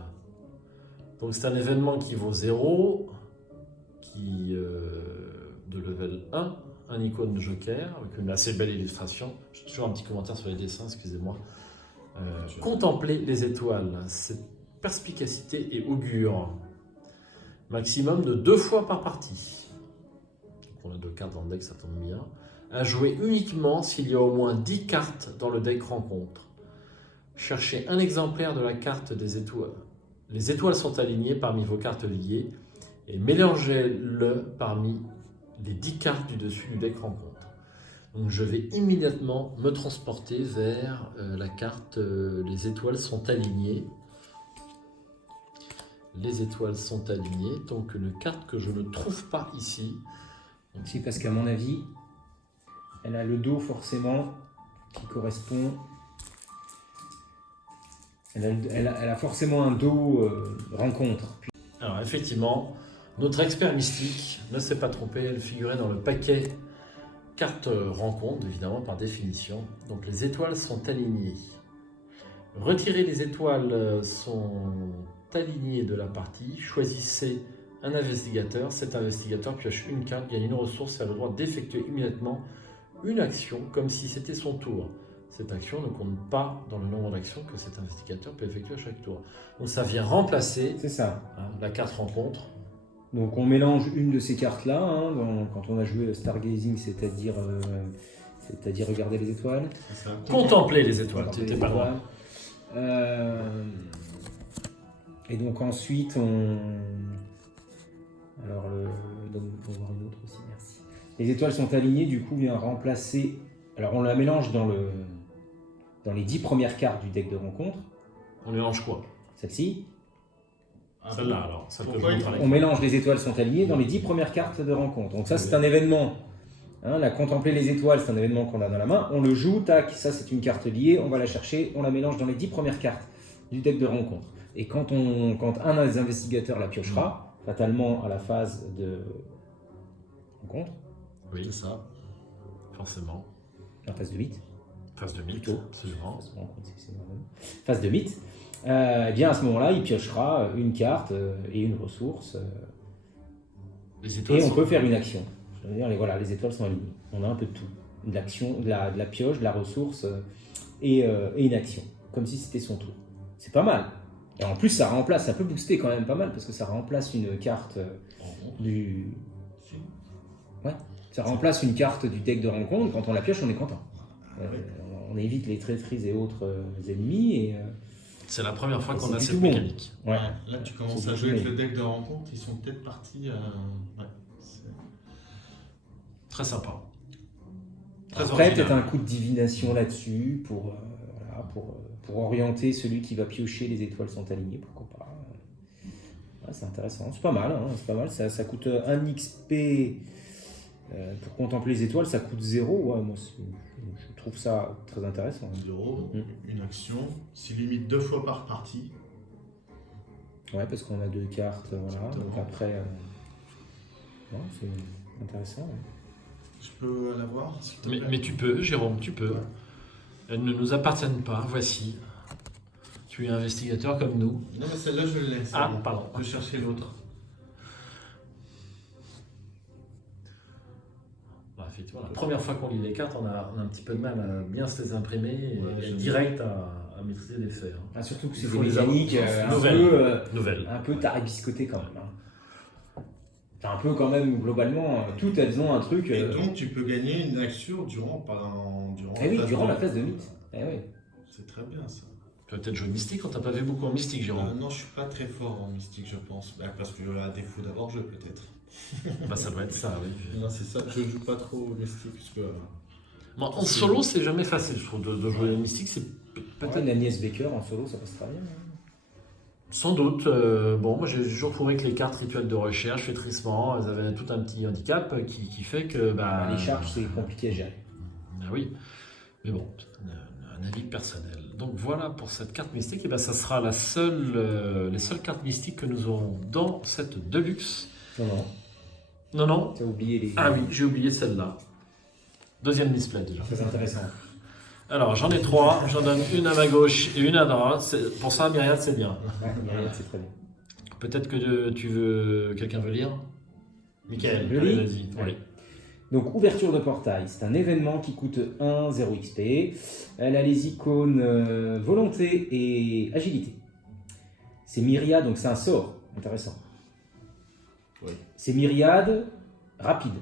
Donc c'est un événement qui vaut 0, qui de level 1, un icône de joker, avec une assez belle illustration. J'ai toujours un petit commentaire sur les dessins, excusez-moi. Contempler les étoiles, cette perspicacité et augure. Maximum de 2 fois par partie. Donc on a 2 cartes dans le deck, ça tombe bien. À jouer uniquement s'il y a au moins 10 cartes dans le deck rencontre. Cherchez un exemplaire de la carte des étoiles. Les étoiles sont alignées parmi vos cartes liées et mélangez-le parmi les 10 cartes du dessus du deck rencontre. Donc je vais immédiatement me transporter vers la carte les étoiles sont alignées. Les étoiles sont alignées, donc une carte que je ne trouve pas ici. Si, parce qu'à mon avis, elle a le dos forcément qui correspond. Elle a forcément un dos rencontre. Alors effectivement, notre expert mystique ne s'est pas trompé, elle figurait dans le paquet carte rencontre, évidemment par définition. Donc les étoiles sont alignées. Retirer les étoiles sont alignées de la partie. Choisissez un investigateur. Cet investigateur pioche une carte, gagne une ressource et a le droit d'effectuer immédiatement une action comme si c'était son tour. Cette action ne compte pas dans le nombre d'actions que cet investigateur peut effectuer à chaque tour. Donc ça vient remplacer C'est ça. la carte rencontre. Donc on mélange une de ces cartes-là, hein, quand on a joué Stargazing, c'est-à-dire regarder les étoiles. C'est ça. Contempler les étoiles, Regarder t'étais les pas loin. étoiles. Et donc ensuite on... Alors, donc, on va voir une autre aussi, merci. Les étoiles sont alignées, du coup vient remplacer... Alors on la mélange dans les 10 premières cartes du deck de rencontre. On mélange quoi? Celle-ci. Ah, Celle-là alors, celle que je Pourquoi montre à On l'écran. mélange les étoiles sont alignées dans les 10 premières cartes de rencontre. Donc ça c'est un événement. Hein, la contempler les étoiles, c'est un événement qu'on a dans la main. On le joue, tac, ça c'est une carte liée, on va la chercher, on la mélange dans les 10 premières cartes du deck de rencontre. Et quand un des investigateurs la piochera, fatalement à la phase de rencontre, Oui, C'est ça. forcément. la phase de mythe, Phase de mythe, Plutôt. absolument. phase de rencontre, c'est normal. Phase de mythe, eh bien à ce moment-là, il piochera une carte et une ressource. Les étoiles Et on sont- peut faire une action. Je veux dire, les étoiles sont alignées. On a un peu de tout. De l'action, de la pioche, de la ressource et une action. Comme si c'était son tour. C'est pas mal. Et en plus, ça remplace, ça peut booster quand même pas mal parce que ça remplace une carte du. Ouais. Ça remplace une carte du deck de rencontre. Quand on la pioche, on est content. On évite les traîtrises et autres ennemis. Et, C'est la première fois Et qu'on c'est a cette plutôt bon. mécanique. ouais. Là, tu commences C'est à jouer bien avec le deck de rencontre, ils sont peut-être partis. Ouais, c'est- Très sympa. Très Après, original. peut-être un coup de divination là-dessus voilà, pour orienter celui qui va piocher les étoiles sont alignées, pourquoi pas. Ouais, c'est intéressant, c'est pas mal, hein, c'est pas mal. Ça coûte 1 XP pour contempler les étoiles, ça coûte 0. Ouais, moi, je trouve ça très intéressant. 0, Mm. une action, c'est limite 2 fois par partie. Ouais, parce qu'on a 2 cartes, voilà. Exactement. Donc après, non, c'est intéressant. Ouais. Je peux l'avoir, s'il te plaît? Mais tu peux, Jérôme, tu peux. Ouais. Elles ne nous appartiennent pas, voici. Tu es investigateur comme nous. Non, mais celle-là, je l'ai. c'est Ah, bon. pardon. Je vais chercher l'autre. Bah, effectivement, la première fois qu'on lit les cartes, on a un petit peu de mal à bien se les imprimer Ouais, et je- direct à maîtriser les faits. Hein. Ah, surtout que Il c'est faut des les avoir. mécaniques Nouvelles. Nouvelle. un peu tarabiscotées quand même. Hein. C'est un peu quand même, globalement, toutes elles ont un truc... Et donc, tu peux gagner une action durant eh oui, durant la de- phase de mythe. Eh oui. C'est très bien, ça. Tu vas peut-être jouer mystique, on t'a pas vu beaucoup en mystique, Jérôme. Non, je suis pas très fort en mystique, je pense. Bah, parce que à défaut d'avoir jeu, peut-être. Bah, ça doit être ça, oui. Non, c'est ça. Je joue pas trop au mystique, parce que... Bon, en solo, c'est jamais facile, je trouve, de jouer mystique. C'est peut-être Peut-être une Agnès Baker en solo, ça passe très bien. Hein. sans doute. Bon, moi j'ai toujours trouvé que les cartes rituelles de recherche, flétrissement, elles avaient tout un petit handicap qui fait que. Bah, Les charges, c'est compliqué à gérer. Ah oui, mais bon, un avis personnel. Donc voilà pour cette carte mystique, et ben ça sera les seules cartes mystiques que nous aurons dans cette Deluxe. Non, non, Non, non. tu as oublié les... Ah oui, j'ai oublié celle-là. Deuxième display déjà. Très intéressant. Alors j'en ai 3, j'en donne une à ma gauche et une à droite. Pour ça, Myriad, c'est bien. Ouais, Myriad, c'est très bien. Peut-être que quelqu'un veut lire. Michael, Je allez, lis. vas-y. Ouais. Donc, ouverture de portail, c'est un événement qui coûte 1, 0 XP. Elle a les icônes volonté et agilité. C'est myriade, donc c'est un sort. Intéressant. Oui. C'est myriade rapide.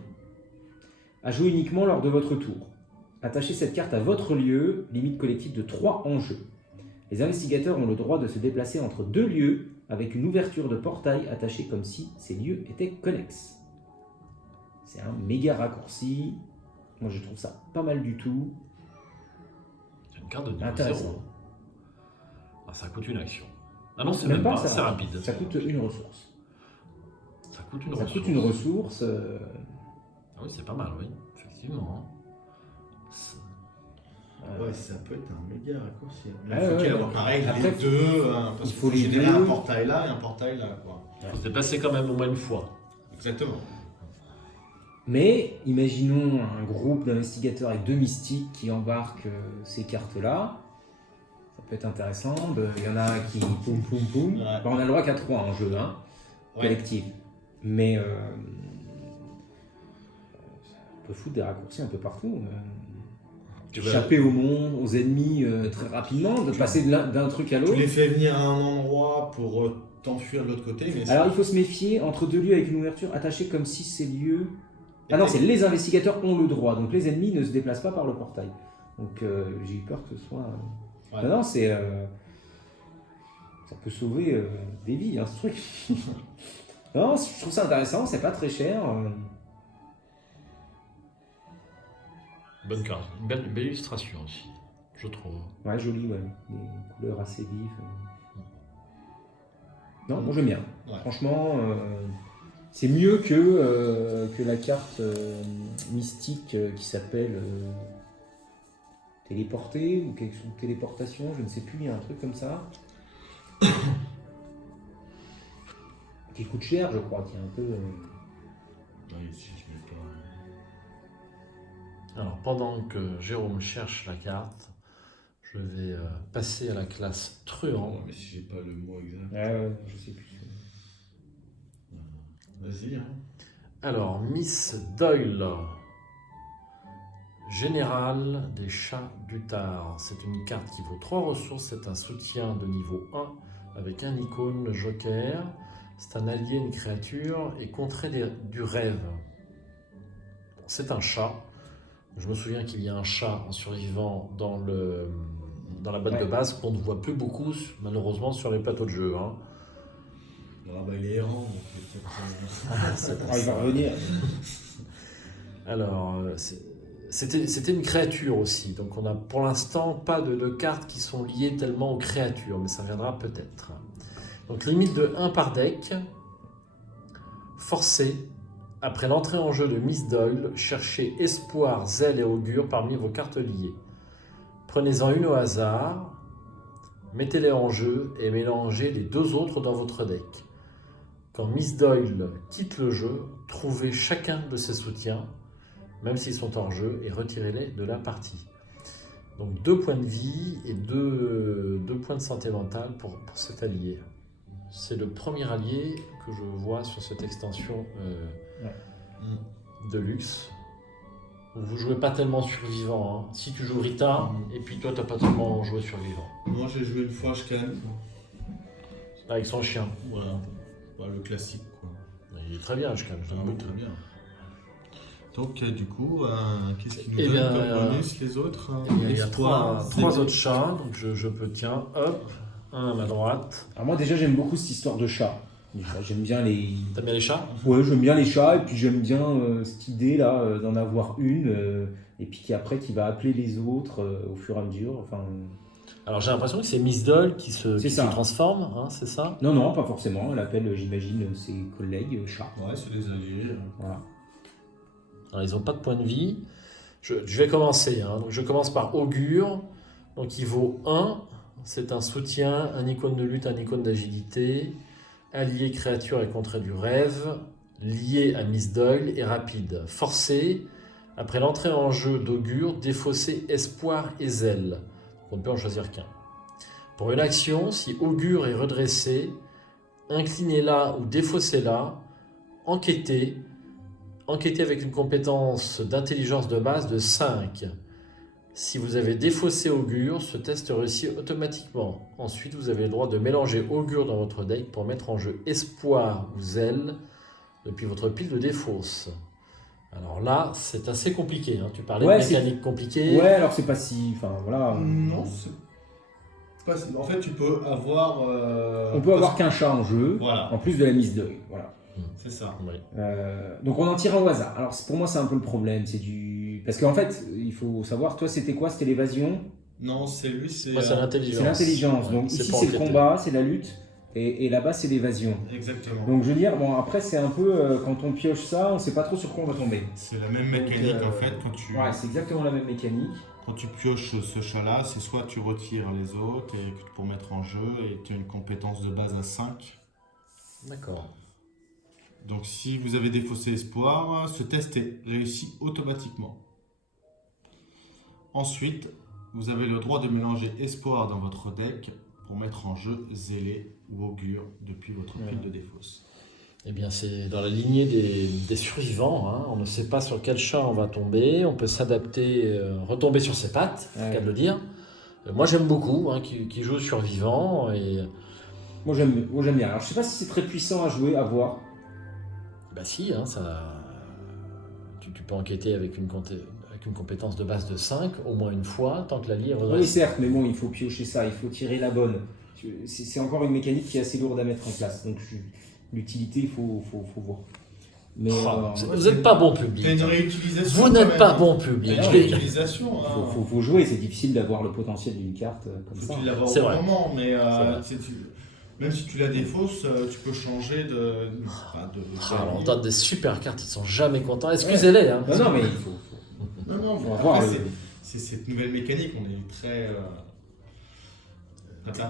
À jouer uniquement lors de votre tour. Attachez cette carte à votre lieu, limite collective de 3 en jeu. Les investigateurs ont le droit de se déplacer entre 2 lieux avec une ouverture de portail attachée comme si ces lieux étaient connexes. C'est un méga raccourci. Moi, je trouve ça pas mal du tout. C'est une carte de niveau Intéressant. 0. Ah, ça coûte une action. Ah non, c'est Même même pas, pas, c'est c'est rapide. Ça coûte une ressource. Ça coûte une Ça ressource. coûte une ressource. Ah oui, c'est pas mal, oui, effectivement. C'est- Ouais, ça peut être un méga raccourci. Il Ah faut ouais, qu'il y ait ouais. pareil, Après, les deux, parce il qu'il faut faut les générer deux. un portail là et un portail là, quoi. faut se déplacer quand même au moins une fois. Exactement. Mais imaginons un groupe d'investigateurs avec 2 mystiques qui embarquent ces cartes-là. Ça peut être intéressant. Il y en a qui poum poum poum. Ouais. Bon, on a le droit qu'à 3 en jeu, hein, Ouais. collectif. Mais on peut foutre des raccourcis un peu partout. Tu vas- Échapper au monde, aux ennemis très rapidement, de passer d'un truc à Tu l'autre. les fais venir à un endroit pour t'enfuir de l'autre côté, mais Alors il faut se méfier entre 2 lieux avec une ouverture attachée comme si ces lieux... Et Ah non, t'es- c'est les investigateurs ont le droit, donc les ennemis ne se déplacent pas par le portail. Donc j'ai eu peur que ce soit... Ouais. Non, non, c'est... Ça peut sauver des vies, hein, ce truc. Non, je trouve ça intéressant, c'est pas très cher. Bonne carte. Une belle illustration aussi, je trouve. Ouais, joli, ouais. Des couleurs assez vives. Non, moi j'aime bien. Ouais. Franchement, c'est mieux que la carte mystique qui s'appelle téléporter ou quelque chose de téléportation, je ne sais plus, il y a un truc comme ça. Qui coûte cher, je crois, qui est un peu. Ouais, si je mets pas... Alors, pendant que Jérôme cherche la carte, je vais passer à la classe truand. Ouais, mais si j'ai pas le mot exact... Ouais, je sais plus. Vas-y, hein. Alors, Miss Doyle, générale des chats du Tard. C'est une carte qui vaut 3 ressources. C'est un soutien de niveau 1 avec un icône joker. C'est un allié, une créature et contrée du rêve. C'est un chat. Je me souviens qu'il y a un chat en survivant dans la boîte Ouais. de base qu'on ne voit plus beaucoup, malheureusement, sur les plateaux de jeu. Hein. Ah bah il est errant, donc peut-être... Ah, il va revenir. Alors, C'était une créature aussi, donc on n'a pour l'instant pas de cartes qui sont liées tellement aux créatures, mais ça viendra peut-être. Donc limite de 1 par deck, forcé, après l'entrée en jeu de Miss Doyle, cherchez Espoir, Zèle et Augure parmi vos cartes liées. Prenez-en une au hasard, mettez-les en jeu et mélangez les 2 autres dans votre deck. Quand Miss Doyle quitte le jeu, trouvez chacun de ses soutiens, même s'ils sont hors jeu, et retirez-les de la partie. Donc 2 points de vie et 2 points de santé mentale pour cet allié. C'est le premier allié que je vois sur cette extension de luxe. Vous jouez pas tellement survivant. Hein. Si tu joues Rita, et puis toi t'as pas tellement joué survivant. Moi j'ai joué une fois Ashkan. Avec son chien. Voilà. Bah, le classique quoi. Il est très bien, je calme. Ah, oui, très bien. Donc du coup, qu'est-ce qui nous Eh donne bien, comme bonus les autres Il y a Espoir, 3 autres chats, donc je peux tiens, hop, un à ma droite. Alors moi déjà j'aime beaucoup cette histoire de chat. Déjà, j'aime bien les... T'aimes bien les chats? Ouais, j'aime bien les chats et puis j'aime bien cette idée là d'en avoir une et puis qui va appeler les autres au fur et à mesure. Enfin... Alors j'ai l'impression que c'est Miss Doyle qui se ça. transforme, hein, c'est ça? Non, pas forcément. Elle appelle, j'imagine, ses collègues chats. Ouais, c'est des alliés. Voilà. Alors ils n'ont pas de point de vie. Je vais commencer. Hein. Donc, je commence par Augure. Donc il vaut 1. C'est un soutien, un icône de lutte, un icône d'agilité. Allié, créature et contrée du rêve. Lié à Miss Doyle et rapide. Forcé. Après l'entrée en jeu d'Augure, défausser Espoir et Zèle. On ne peut en choisir qu'un. Pour une action, si Augure est redressé, inclinez-la ou défaussez-la, enquêtez avec une compétence d'intelligence de base de 5. Si vous avez défaussé Augure, ce test réussit automatiquement. Ensuite, vous avez le droit de mélanger Augure dans votre deck pour mettre en jeu Espoir ou Zèle depuis votre pile de défausse. Alors là, c'est assez compliqué. Hein. Tu parlais de mécanique compliquée. Ouais, alors c'est pas si... Enfin, voilà. Non, c'est pas si... En fait, tu peux avoir... On peut avoir qu'un chat en jeu, Voilà. en plus de la Miss Doyle. Voilà. C'est ça. Oui. Donc on en tire un au hasard. Alors pour moi, c'est un peu le problème. C'est du... Parce qu'en fait, il faut savoir, toi, c'était quoi? C'était l'évasion? Non, c'est lui, c'est... Moi, c'est l'intelligence. C'est l'intelligence. Donc C'est ici, pour c'est le enquêter. combat, c'est la lutte. Et là-bas, c'est l'évasion. Exactement. Donc je veux dire, bon, après, c'est un peu... quand on pioche ça, on sait pas trop sur quoi on va tomber. C'est la même mécanique Donc, en fait quand tu... Ouais, c'est exactement la même mécanique. Quand tu pioches ce chat-là, c'est soit tu retires les autres et pour mettre en jeu et tu as une compétence de base à 5. D'accord. Donc si vous avez défaussé Espoir, ce test est réussi automatiquement. Ensuite, vous avez le droit de mélanger Espoir dans votre deck pour mettre en jeu Zélé ou Augure depuis votre pile de défausse. Eh bien, c'est dans la lignée des survivants. Hein. On ne sait pas sur quel chat on va tomber. On peut s'adapter, retomber sur ses pattes, c'est le cas de le dire. Moi, j'aime beaucoup qui joue survivant. Et... Moi, j'aime bien. Alors, je sais pas si c'est très puissant à jouer, à voir. Bah si, hein, tu peux enquêter avec une compétence de base de 5, au moins une fois, tant que l'allié est redressé. Oui, certes, mais bon, il faut piocher ça, il faut tirer la bonne. C'est encore une mécanique qui est assez lourde à mettre en place. Donc, l'utilité, il faut voir. Mais vous n'êtes pas bon public. T'as une réutilisation. Vous n'êtes pas bon public. T'as une réutilisation. faut jouer, c'est difficile d'avoir le potentiel d'une carte comme ça. Faut l'avoir C'est au vrai. moment, mais même si tu la défausses, tu peux changer de... On donne des super cartes, ils sont jamais contents. Excusez-les. Hein. Non, mais il faut... Non, faut après, avoir c'est cette nouvelle mécanique, on est très...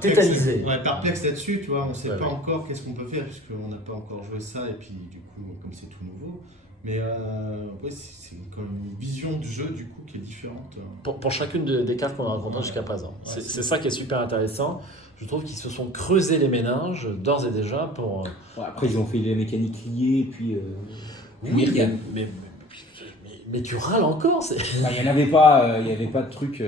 Tétanisé. Ouais, perplexe là-dessus, tu vois, on ne sait Ouais, pas ouais. encore qu'est-ce qu'on peut faire, puisqu'on n'a pas encore joué ça, et puis du coup, comme c'est tout nouveau. Mais ouais, c'est comme une vision du jeu, du coup, qui est différente. Pour chacune des cartes qu'on a rencontrées jusqu'à présent. Ouais, C'est ça qui est super intéressant. Je trouve qu'ils se sont creusés les méninges, d'ores et déjà, pour... Ouais, après, ils ont fait les mécaniques liées, puis... Oui, il y a- mais tu râles encore. Bah, il n'y avait pas de truc...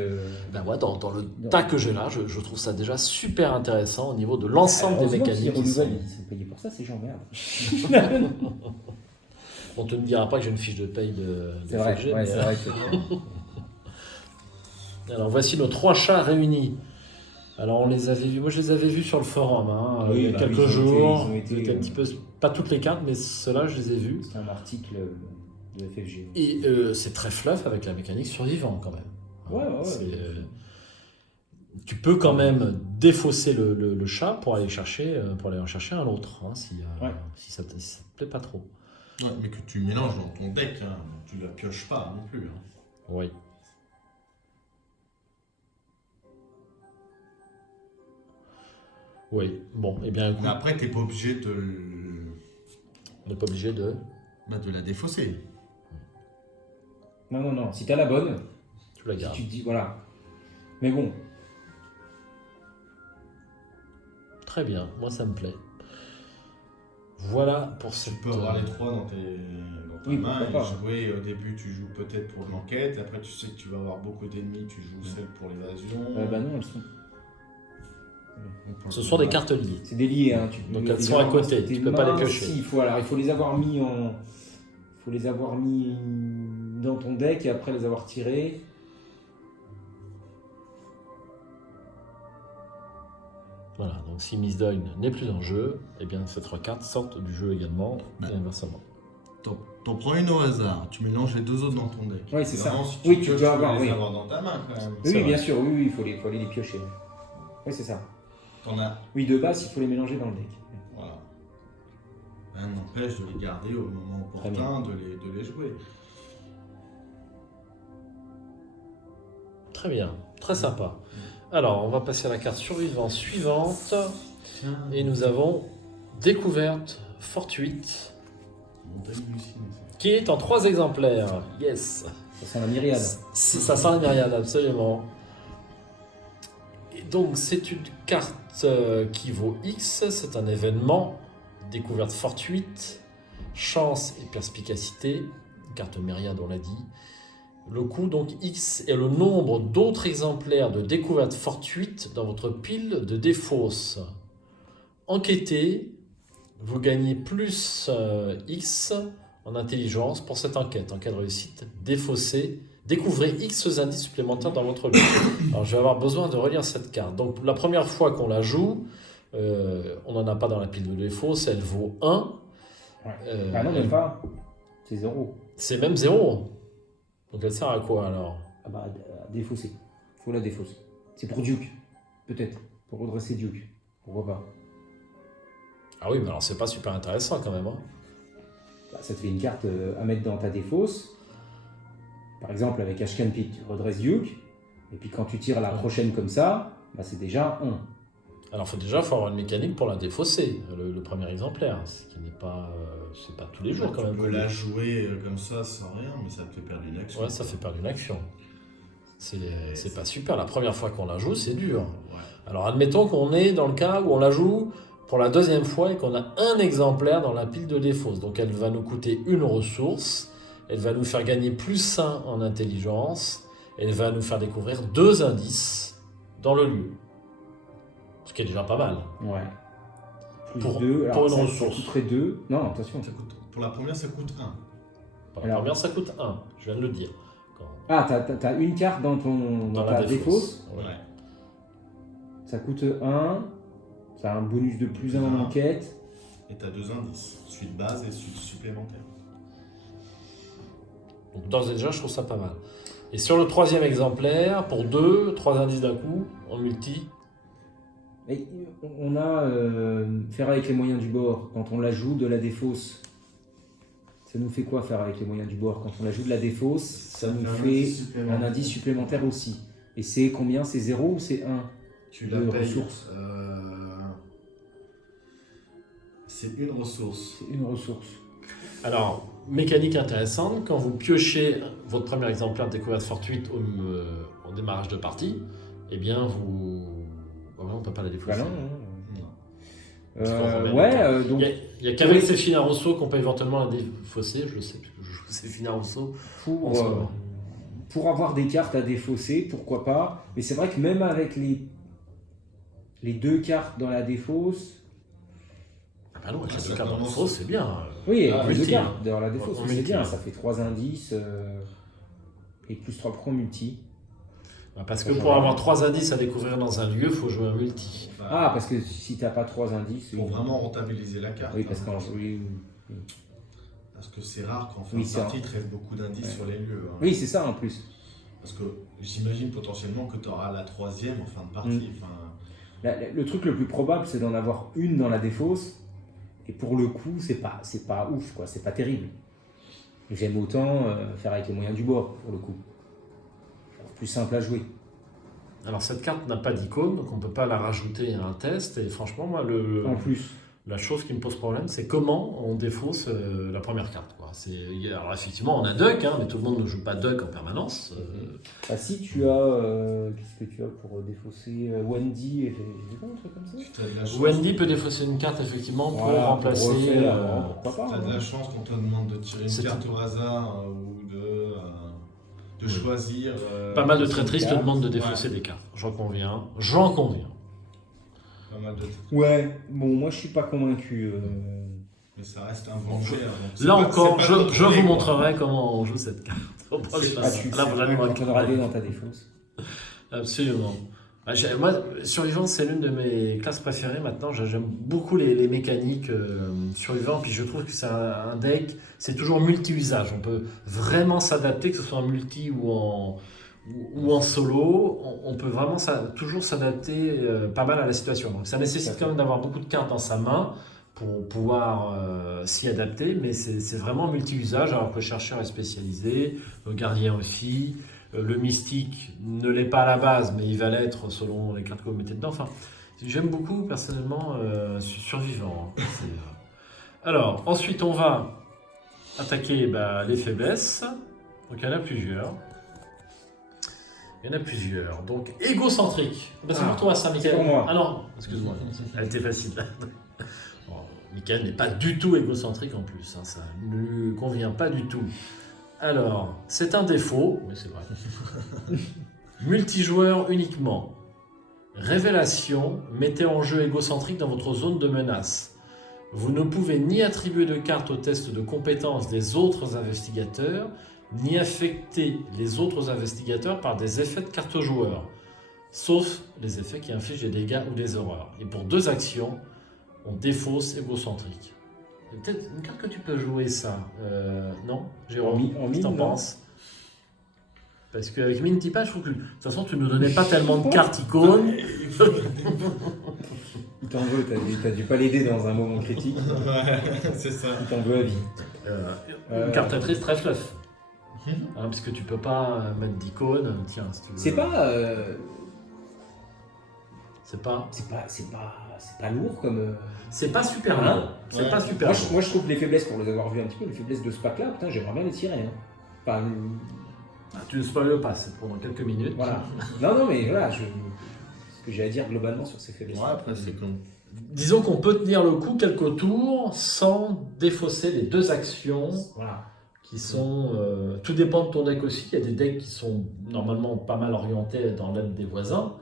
Ben ouais, dans le tas que j'ai là, je trouve ça déjà super intéressant au niveau de l'ensemble des Heureusement qu'ils mécaniques. qui sont- renouvellent, ils sont payés pour ça, ces gens, merde. On te ne dira pas que j'ai une fiche de paye de C'est vrai, FFG, ouais, mais, c'est vrai que... Alors voici nos 3 chats réunis. Alors on les avait vus, moi je les avais vus sur le forum Oui, il y a bah, quelques ils ont été- jours. ils ont été, Ils étaient un petit peu, pas toutes les cartes, mais ceux-là je les ai vus. C'est un article de FFG. Et c'est très fluff avec la mécanique survivant quand même. Ouais. Tu peux quand même défausser le chat pour aller en chercher un autre, hein, si ça te plaît pas trop. Ouais, mais que tu mélanges dans ton deck, hein. Tu la pioches pas non plus. Hein. Oui. Oui, bon, eh bien, écoute, Mais après, t'es pas obligé on n'est pas obligé de... de la défausser. Non. Si t'as la bonne, Tu la si gardes. tu te dis, voilà. Mais bon, Très bien, moi ça me plaît. Voilà pour Tu cette... peux avoir les trois dans ta Oui, main pourquoi et pas. jouer. Au début, tu joues peut-être pour l'enquête. Après, tu sais que tu vas avoir beaucoup d'ennemis. Tu joues celle pour l'évasion. bah non, elles sont. Ce sont des cartes liées. C'est des liés, hein. Donc les elles sont à avoir côté, dans tes tu peux pas les mains, piocher. Si, il faut les avoir mis en. Il faut les avoir mis dans ton deck et après les avoir tirés. Voilà, donc si Miss Doyle n'est plus en jeu, eh bien ces 3 cartes sortent du jeu également, et inversement. T'en prends une au hasard. Tu mélanges les deux autres dans ton deck. Oui, c'est ça. Vraiment, si Oui, tu pioches, peux avoir, les oui. avoir dans ta main quand même. C'est Oui, vrai. bien sûr, oui, il faut aller les piocher. Oui, c'est ça. T'en as. Oui, de base, il faut les mélanger dans le deck. Voilà. Rien n'empêche de les garder au moment Très bien. opportun, de les jouer. Très bien, très sympa. Alors, on va passer à la carte survivante suivante, Tiens, et nous avons Découverte fortuite, montagne hallucinée, ça. qui est en 3 exemplaires. Yes. Ça sent la myriade. Ça sent la myriade, absolument. Et donc, c'est une carte qui vaut X, c'est un événement, découverte fortuite, chance et perspicacité, carte myriade, on l'a dit. Le coût, donc X, est le nombre d'autres exemplaires de découverte fortuite dans votre pile de défausse. Enquêtez, vous gagnez plus X en intelligence pour cette enquête. En cas de réussite, défaussez. Découvrez X indices supplémentaires dans votre lot. Alors, je vais avoir besoin de relire cette carte. Donc, la première fois qu'on la joue, on n'en a pas dans la pile de défausse, elle vaut 1. Ouais. Ah non, même pas. C'est 0. C'est même 0. Donc, elle sert à quoi alors? Ah bah, à défausser. Faut la défausser. C'est pour Duke. Peut-être. Pour redresser Duke. Pourquoi pas. Ah oui, mais alors c'est pas super intéressant quand même. Hein. Bah, ça te fait une carte à mettre dans ta défausse. Par exemple, avec Ashcan Pit, tu redresses Duke. Et puis quand tu tires la prochaine comme ça, bah, c'est déjà 1. Alors faut avoir une mécanique pour la défausser, le premier exemplaire, ce qui n'est pas, c'est pas tous les jours quand même. Tu peux la jouer comme ça sans rien, mais ça te fait perdre une action. Ouais, ça fait perdre une action. C'est pas super. La première fois qu'on la joue, c'est dur. Ouais. Alors admettons qu'on est dans le cas où on la joue pour la deuxième fois et qu'on a un exemplaire dans la pile de défausse. Donc elle va nous coûter une ressource, elle va nous faire gagner plus 1 en intelligence, elle va nous faire découvrir 2 indices dans le lieu. Ce qui est déjà pas mal. Ouais. Plus Pour- 2. pour une ça ressource. coûterait 2. Non, attention. Pour la première, ça coûte 1. Pour la Alors- première, ça coûte 1, je viens de le dire. Ah, t'as une carte dans ta défausse. Ouais. Ouais. Ça coûte 1. Ça a un bonus de plus 1 en Ah. enquête. Et tu as 2 indices. Celui de base et celui supplémentaire. Donc d'ores et déjà, je trouve ça pas mal. Et sur le 3e exemplaire, pour 3 indices d'un coup, en multi, Et on a faire avec les moyens du bord. Quand on la joue de la défausse, ça nous fait quoi faire avec les moyens du bord? Quand on la joue de la défausse, ça nous fait un indice supplémentaire aussi. Et c'est combien? C'est 0 ou c'est 1? Tu la de payes. ressources. C'est une ressource. C'est une ressource. alors, mécanique intéressante, quand vous piochez votre premier exemplaire de découverte fortuite au démarrage de partie, eh bien, on ne peut pas la défausser. Bah non, Non. Parce qu'on remet ouais, le donc Il n'y a qu'avec Séphine Rousseau qu'on peut éventuellement la défausser, je le sais, parce que je joue Séphine Rousseau en ce moment. pour avoir des cartes à défausser, pourquoi pas. Mais c'est vrai que même avec les 2 cartes dans la défausse, Ah bah non, avec Ah, les ça 2 cartes dans le commence. faux, c'est bien. oui, avec Ah, les 2 multi, cartes dans la défausse, En c'est multi, bien, ouais. ça fait 3 indices et plus 3 pro multi. Bah, parce que pour avoir 3 indices à découvrir dans un lieu, il faut jouer un multi. Enfin, Ah, parce que si t'as pas 3 indices. pour vraiment rentabiliser la carte. Oui, parce hein. qu'en oui. Parce que c'est rare qu'en fin Oui, de c'est partie, il rare. te reste beaucoup d'indices sur les lieux. Hein. Oui, c'est ça en plus. Parce que j'imagine potentiellement que tu auras la troisième en fin de partie. Enfin, Le truc le plus probable, c'est d'en avoir une dans la défausse. Et pour le coup, c'est pas ouf, quoi. C'est pas terrible. J'aime autant faire avec les moyens du bord, pour le coup. Plus simple à jouer. Alors cette carte n'a pas d'icône, donc on ne peut pas la rajouter à un test. Et franchement, moi, En plus. la chose qui me pose problème, c'est comment on défausse la première carte. Quoi. Alors effectivement, on a Duck, hein, mais tout le monde ne joue pas Duck en permanence. Ah, si tu as. Qu'est-ce que tu as pour défausser Wendy et un truc comme ça. tu as de la chance. Wendy peut défausser une carte effectivement pour Voilà, remplacer. pour refaire, pourquoi pas. Tu as de la chance qu'on te demande de tirer C'est une carte au hasard ou de choisir. Pas mal de c'est traîtrises te une demandent de carte. défausser Ouais. des cartes. J'en conviens. J'en conviens. Pas mal de... Ouais, bon, moi je suis pas convaincu. Mais ça reste un Vampire. donc c'est Là pas- encore, c'est pas je contrôlé, vous quoi. montrerai comment on joue cette carte. Au prochain. Ah, tu Là, vous allez me quand on aura raconter. deux dans ta défausse. Absolument. Moi, Survivant, c'est l'une de mes classes préférées maintenant. J'aime beaucoup les mécaniques Survivant. Puis je trouve que c'est un deck, c'est toujours multi-usage. On peut vraiment s'adapter, que ce soit en multi ou en solo. On peut vraiment toujours s'adapter pas mal à la situation. Donc ça nécessite quand même d'avoir beaucoup de cartes dans sa main pour pouvoir s'y adapter. Mais c'est vraiment multi-usage, alors que le chercheur est spécialisé, le gardien aussi. Le mystique ne l'est pas à la base, mais il va l'être selon les cartes que vous mettez dedans. Enfin, j'aime beaucoup personnellement Survivant. Hein. Alors, ensuite, on va attaquer les faiblesses. Donc, il y en a plusieurs. Donc, égocentrique. C'est pour toi, ça, Michael. C'est pour moi. Ah non, excuse-moi. Elle était facile. Bon, Michael n'est pas du tout égocentrique en plus. Hein. Ça ne lui convient pas du tout. Alors, c'est un défaut, mais c'est vrai. Multijoueur uniquement. Révélation, mettez en jeu égocentrique dans votre zone de menace. Vous ne pouvez ni attribuer de cartes au test de compétences des autres investigateurs, ni affecter les autres investigateurs par des effets de carte joueur, sauf les effets qui infligent des dégâts ou des horreurs. Et pour 2 actions, on défausse égocentrique. C'est peut-être une carte que tu peux jouer, ça. Non, Jérôme, En qu'est-ce que mine, t'en non. penses? Parce qu'avec Mintipa, je trouve que de toute façon, tu ne nous donnais pas tellement de cartes icônes. Il t'en veut, t'as dû pas l'aider dans un moment critique. Ouais, c'est ça. Il t'en veut à vie. Une carte triste, très fluff. Hein, parce que tu peux pas mettre d'icône. Tiens, si tu veux. C'est pas. C'est pas. C'est pas lourd comme. C'est pas super Hein lourd. C'est Ouais. pas super lourd. Moi je trouve les faiblesses, pour les avoir vues un petit peu, les faiblesses de ce pack là, putain, j'aimerais bien les tirer. Hein. Enfin, Ah, tu ne spoiles pas, c'est pour quelques minutes. voilà. non, mais voilà, ce que j'ai à dire globalement sur ces faiblesses. Ouais, après, c'est comme. Disons qu'on peut tenir le coup quelques tours sans défausser les 2 actions Voilà. qui sont... tout dépend de ton deck aussi. Il y a des decks qui sont normalement pas mal orientés dans l'aide des voisins.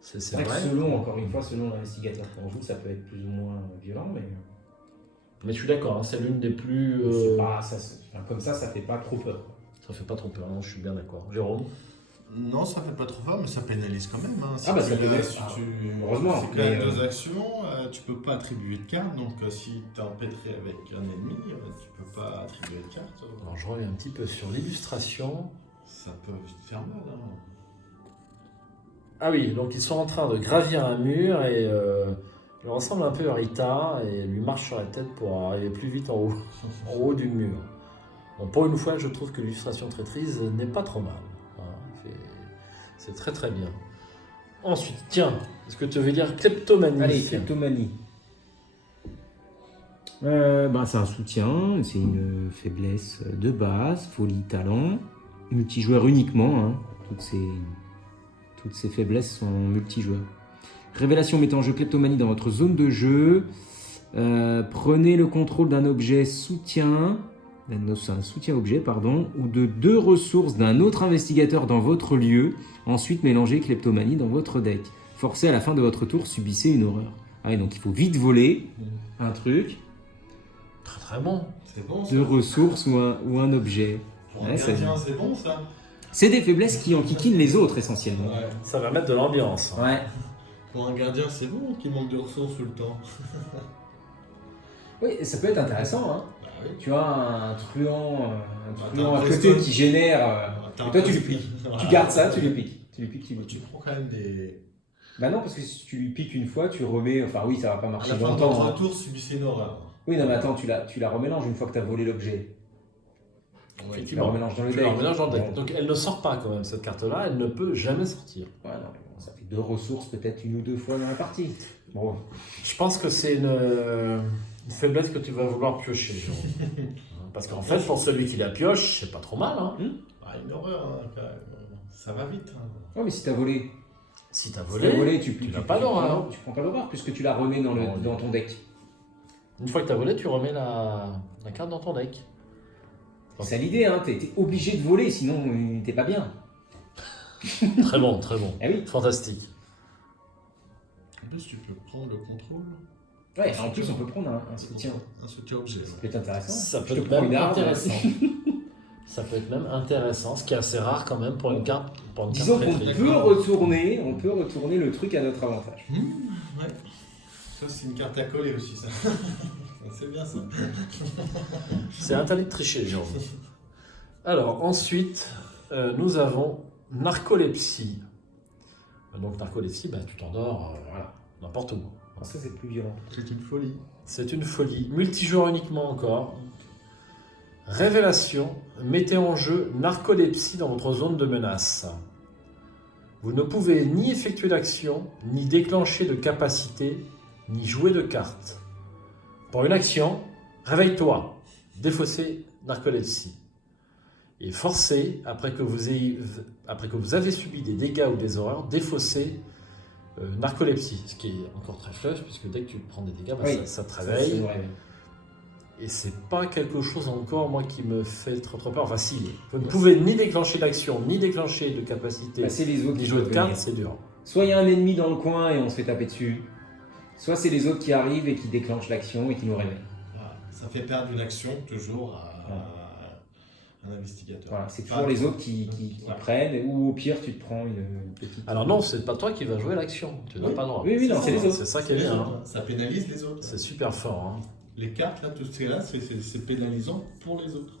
C'est C'est vrai vrai. que selon, encore une fois, selon l'investigateur qu'on joue, ça peut être plus ou moins violent, mais Mais je suis d'accord, hein, c'est l'une des plus... c'est pas, comme ça fait pas trop peur. Ça fait pas trop peur, non, je suis bien d'accord. Jérôme? Non, ça fait pas trop fort, mais ça pénalise quand même. Hein. Si Ah bah, tu ça pénalise. si tu... Heureusement, C'est quand même mais, 2 actions, tu peux pas attribuer de carte, donc si t'es empêtré avec un ennemi, tu peux pas attribuer de carte. Alors je reviens un petit peu sur l'illustration. Ça peut vite faire mal. Hein. Ah oui, donc ils sont en train de gravir un mur et il ressemble un peu à Rita et lui marche sur la tête pour arriver plus vite en haut du mur. Bon, pour une fois, je trouve que l'illustration traîtrise n'est pas trop mal. Hein, c'est très très bien. Ensuite, tiens, est-ce que tu veux dire kleptomanie? Allez, kleptomanie. C'est un soutien, c'est une faiblesse de base, folie, talent, multijoueur uniquement. Hein. Toutes ces faiblesses sont multijoueurs. Révélation mettant en jeu kleptomanie dans votre zone de jeu. Prenez le contrôle d'un objet soutien, un soutien-objet, pardon, ou de 2 ressources d'un autre investigateur dans votre lieu. Ensuite, mélangez kleptomanie dans votre deck. Forcez à la fin de votre tour, subissez une horreur. Ah oui, donc il faut vite voler un truc, Très très bon. C'est bon ça. 2 ressources ou un objet. Pour un Ouais, gardien, c'est bon ça. C'est des faiblesses qui enquiquinent les autres essentiellement. Ouais. Ça va mettre de l'ambiance. Ouais. Pour un gardien, c'est bon qu'il manque de ressources tout le temps. Oui, ça peut être intéressant. Hein. Bah oui. Tu vois, un truand t'as un à côté Preston. qui génère. T'as Et un toi, tu lui Preston. piques. Voilà. Tu gardes ça, tu lui piques. Tu lui piques, tu lui Tu piques. prends quand même des. Bah non, parce que si tu lui piques une fois, tu remets. Enfin, oui, ça va pas À marcher la fin de longtemps. ton Hein. tour, subissez une horreur. Oui, non, mais attends, tu la remélanges une fois que tu as volé l'objet. Tu la Effectivement. remélanges dans le Tu deck. la remélanges dans le deck. Ouais. Donc elle ne sort pas quand même, cette carte-là, elle ne peut jamais sortir. Ouais, non, mais bon, ça fait 2 ressources peut-être 1 ou 2 fois dans la partie. Bon, Je pense que c'est une faiblesse que tu vas vouloir piocher, Jérôme. Parce qu'en fait, pour celui qui la pioche, c'est pas trop mal. Hein. Ah, une horreur, hein, quand même. Ça va vite. Hein. ouais, mais si t'as volé, Si t'as si t'as volé, tu n'as pas l'horreur. Tu prends pas l'horreur puisque tu la remets dans, Non, dans ton deck. Une fois que t'as volé, tu remets la carte dans ton deck. C'est ça l'idée, hein. T'es obligé de voler, sinon t'es pas bien. Très bon, très bon. Ah oui. Fantastique. En plus, tu peux prendre le contrôle. Ouais, en plus on peut prendre un soutien. Un soutien objet. Ça peut être intéressant. Ça Je peut te être prends même une arme. intéressant. Ça peut être même intéressant, ce qui est assez rare quand même pour une carte. Pour une Disons carte qu'on très peut retourner le truc à notre avantage. Ouais. Ça, c'est une carte à coller aussi, ça. C'est bien ça. C'est interdit de tricher, Jérôme. Alors, ensuite, nous avons narcolepsie. Donc, narcolepsie, bah, tu t'endors voilà, n'importe où. Ça c'est plus violent. C'est une folie. C'est une folie. Multijoueur uniquement encore. Révélation, mettez en jeu narcolepsie dans votre zone de menace. Vous ne pouvez ni effectuer d'action, ni déclencher de capacité, ni jouer de cartes. Pour une action, réveille-toi, défausser narcolepsie. Et forcez, après que vous avez subi des dégâts ou des horreurs, défausser narcolepsie. Ce qui est encore très flush, puisque dès que tu prends des dégâts, bah, Oui, ça te Ça, réveille. c'est vrai. Et c'est pas quelque chose encore, moi, qui me fait trop peur. Enfin, si, vous ne pouvez ni déclencher d'action, ni déclencher de capacité, Bah, c'est les autres ni qui jouer de peuvent cartes, venir. c'est dur. Soit il y a un ennemi dans le coin et on se fait taper dessus. Soit c'est les autres qui arrivent et qui déclenchent l'action et qui nous réveillent. Voilà. Ça fait perdre une action toujours à un investigateur. Voilà, c'est Pas toujours les toi. autres qui Ouais. prennent, ou au pire tu te prends une petite. Alors non, c'est pas toi qui vas jouer l'action. Tu n'as Oui. pas le droit. Oui, oui, non, c'est les autres. C'est ça qui C'est est les bien. autres, hein. hein. Ça pénalise les autres. C'est super fort. Hein. Les cartes, là, tout ce là, c'est pénalisant pour les autres.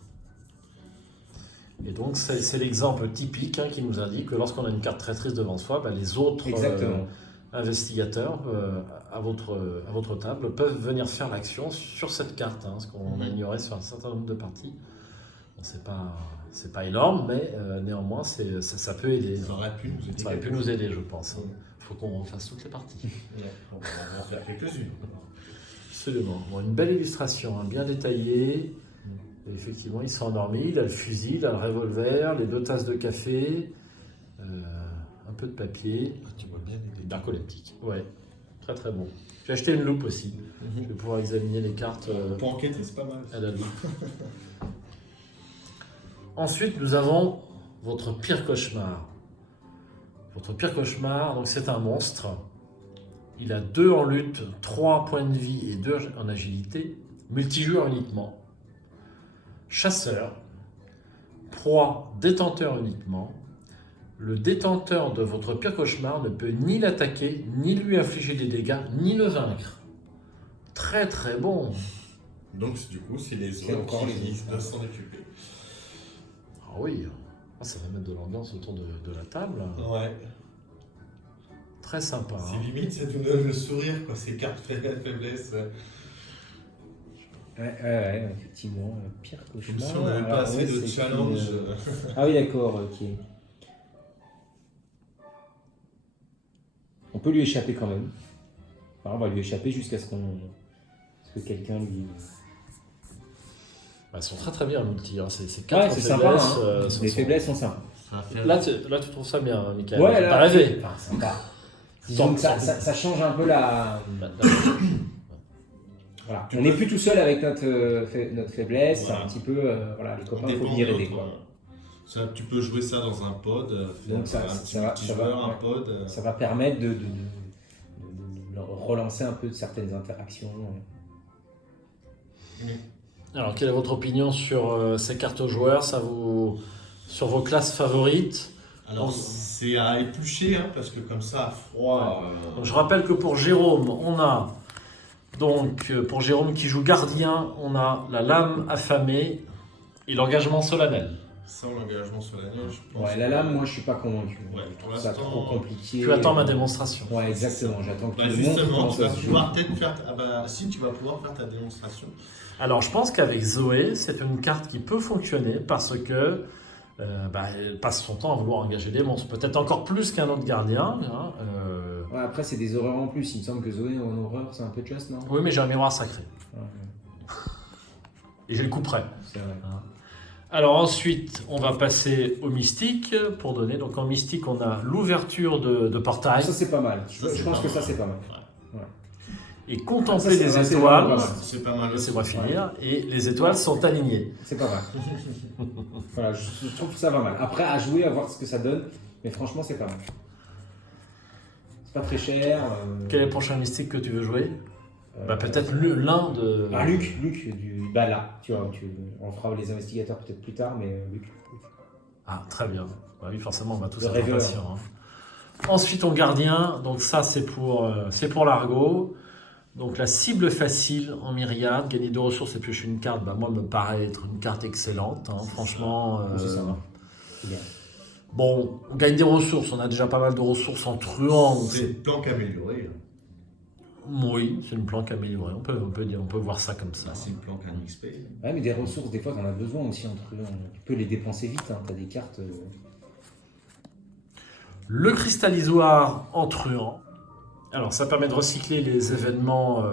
Et donc, c'est l'exemple typique qui nous indique que lorsqu'on a une carte traîtrise devant soi, bah, les autres Exactement. investigateurs à votre table peuvent venir faire l'action sur cette carte, ce qu'on a ignoré sur un certain nombre de parties. Bon, c'est pas énorme, mais néanmoins, ça peut aider. Ça aurait pu nous aider. Ça aurait pu nous aider, je pense. Ouais. Il faut qu'on fasse toutes les parties. Ouais. On va en faire quelques-unes. Absolument. Bon, une belle illustration, bien détaillée. Et effectivement, il s'est endormi, il a le fusil, il a le revolver, les 2 tasses de café, un peu de papier. Ah, tu vois bien les Narcoleptique. Ouais, très très bon. J'ai acheté une loupe aussi. Je vais pouvoir examiner les cartes Pour enquêter, c'est pas mal. à la loupe. Ensuite, nous avons votre pire cauchemar. Votre pire cauchemar, donc c'est un monstre. Il a 2 en lutte, 3 points de vie et 2 en agilité. Multijoueur uniquement. Chasseur. Proie, détenteur uniquement. Le détenteur de votre pire cauchemar ne peut ni l'attaquer, ni lui infliger des dégâts, ni le vaincre. Très très bon. Donc, du coup, c'est les C'est autres encore les qui autres. doivent s'en occuper. Ah oui, ça va mettre de l'ambiance autour de la table. Ouais. Très sympa. C'est hein. limite, ça nous donne le sourire, quoi. Ces cartes faiblesse. Ouais, effectivement, pire Comme cauchemar. si on n'avait pas Alors, assez ouais, de c'est challenge. Ah oui, d'accord, ok. On peut lui échapper quand même. Enfin, on va lui échapper jusqu'à ce que quelqu'un lui. Elles sont très très bien, multi. C'est Ouais, quatre c'est faiblesses. sympa. Hein. sont- Les sont- faiblesses sont sympas. Ça va faire- Là, tu trouves ça bien, Michael. Ouais, T'as rêvé. Enfin, sympa. Disons que ça change un peu la. Voilà. On n'est plus tout seul avec notre faiblesse. Voilà. C'est un petit peu. Voilà, les copains, il faut Dépend venir de aider. l'autre, Quoi. ouais. Ça, tu peux jouer ça dans un pod, faire Donc ça- un ça petit va- multijoueur, ça va, un pod. Ça va permettre de leur relancer un peu de certaines interactions. Alors, quelle est votre opinion sur ces cartes aux joueurs sur vos classes favorites? Alors, c'est à éplucher, parce que comme ça, à froid. Donc, je rappelle que pour Jérôme, on a Donc, pour Jérôme qui joue gardien, on a la lame affamée et l'engagement solennel. Sans l'engagement solennel, je pense. Ouais, la lame, moi je suis pas convaincu. Ouais, je pour trouve ça l'instant, trop compliqué. Tu attends ma démonstration. Ouais, exactement. J'attends que Bah tu me montres justement, comment tu ça vas se joue. pouvoir peut-être faire. Ah bah si, tu vas pouvoir faire ta démonstration. Alors, je pense qu'avec Zoé, c'est une carte qui peut fonctionner parce que elle passe son temps à vouloir engager des monstres. Peut-être encore plus qu'un autre gardien. Hein, Ouais, après, c'est des horreurs en plus. Il me semble que Zoé en horreur, c'est un peu just, non? Oui, mais j'ai un miroir sacré. Ouais, Et j'ai le coup près. c'est vrai. Alors ensuite, on va passer au mystique pour donner. Donc en mystique, on a l'ouverture de portail Ça, c'est pas mal. Je c'est pense pas que ça, mal. c'est pas mal. et Ça, contempler c'est les vrai, c'est vraiment étoiles. pas mal. C'est pas mal. Laissez-moi aussi. finir. Et les étoiles sont alignées. C'est pas mal. Voilà, je trouve que ça va mal. Après, à jouer, à voir ce que ça donne. Mais franchement, c'est pas mal. C'est pas très cher. Quel est le prochain mystique que tu veux jouer? Peut-être l'un de. Ah, Luc, bah là, tu vois, on fera les investigateurs peut-être plus tard, mais Luc. Ah, très bien. Bah oui, forcément, on va tous Le être rêveur. impatients. Ensuite, on gardien. Donc ça, c'est pour l'argot. Donc la cible facile en myriade, gagner 2 ressources et piocher une carte, moi, me paraît être une carte excellente. Hein. Franchement. C'est ça, va. C'est bien. Bon, on gagne des ressources. On a déjà pas mal de ressources en truand. donc C'est une planque améliorée. Oui, c'est une planque améliorée. On peut voir ça comme ça. C'est une planque en XP. Ouais, mais des ressources, des fois, t'en as besoin aussi entre eux. Tu peux les dépenser vite, hein. T'as des cartes. Le cristallisoire en truand. Alors, ça permet de recycler les événements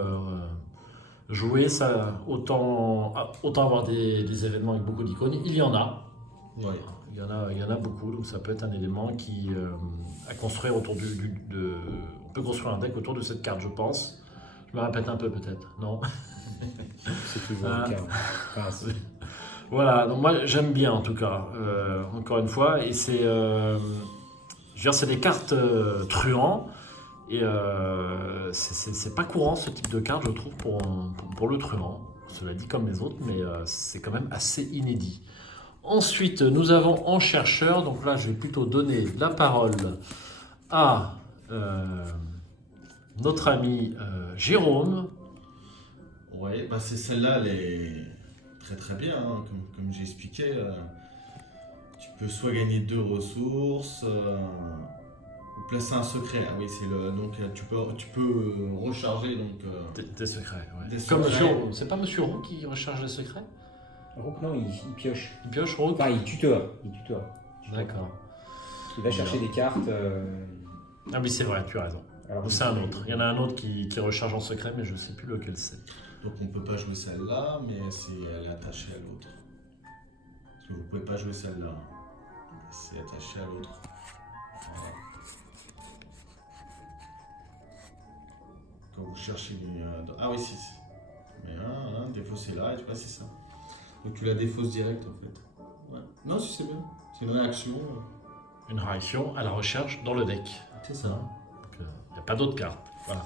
joués. Ça, autant avoir des événements avec beaucoup d'icônes. Il y en a. Ouais. Il y en a beaucoup. Donc, ça peut être un élément à construire autour on peut construire un deck autour de cette carte, je pense. Je me répète un peu, peut-être. Non. C'est toujours le cas. Enfin, c'est- Voilà, donc moi j'aime bien en tout cas, encore une fois, et c'est, je veux dire, c'est des cartes truands, et c'est pas courant ce type de carte, je trouve, pour le truand. Cela dit comme les autres, mais c'est quand même assez inédit. Ensuite, nous avons en chercheur, donc là je vais plutôt donner la parole à notre ami Jérôme. Ouais, bah c'est celle-là, elle est très très bien, hein. Comme j'ai expliqué. Tu peux soit gagner 2 ressources, ou placer un secret. Ah oui, c'est le. Donc tu peux recharger donc. Des secrets, ouais. Des Comme secrets. Monsieur Roux. C'est pas Monsieur Roux qui recharge les secrets? Rook, non, il pioche. Il pioche Roux? Enfin, il tuteur. D'accord. Il va chercher des cartes. Ah oui, c'est vrai, tu as raison. Alors, Ou c'est un autre. Il y en a un autre qui recharge en secret, mais je sais plus lequel c'est. Donc on peut pas jouer celle-là, mais elle est attachée à l'autre. Parce que vous pouvez pas jouer celle-là. C'est attaché à l'autre. Voilà. Quand vous cherchez ah oui, si. Mais défausser là, et tu vois, c'est ça. Donc tu la défausses direct en fait. Ouais. Non, si c'est bien. C'est une réaction. Une réaction à la recherche dans le deck. C'est ça. Il n'y a pas d'autres cartes. Voilà.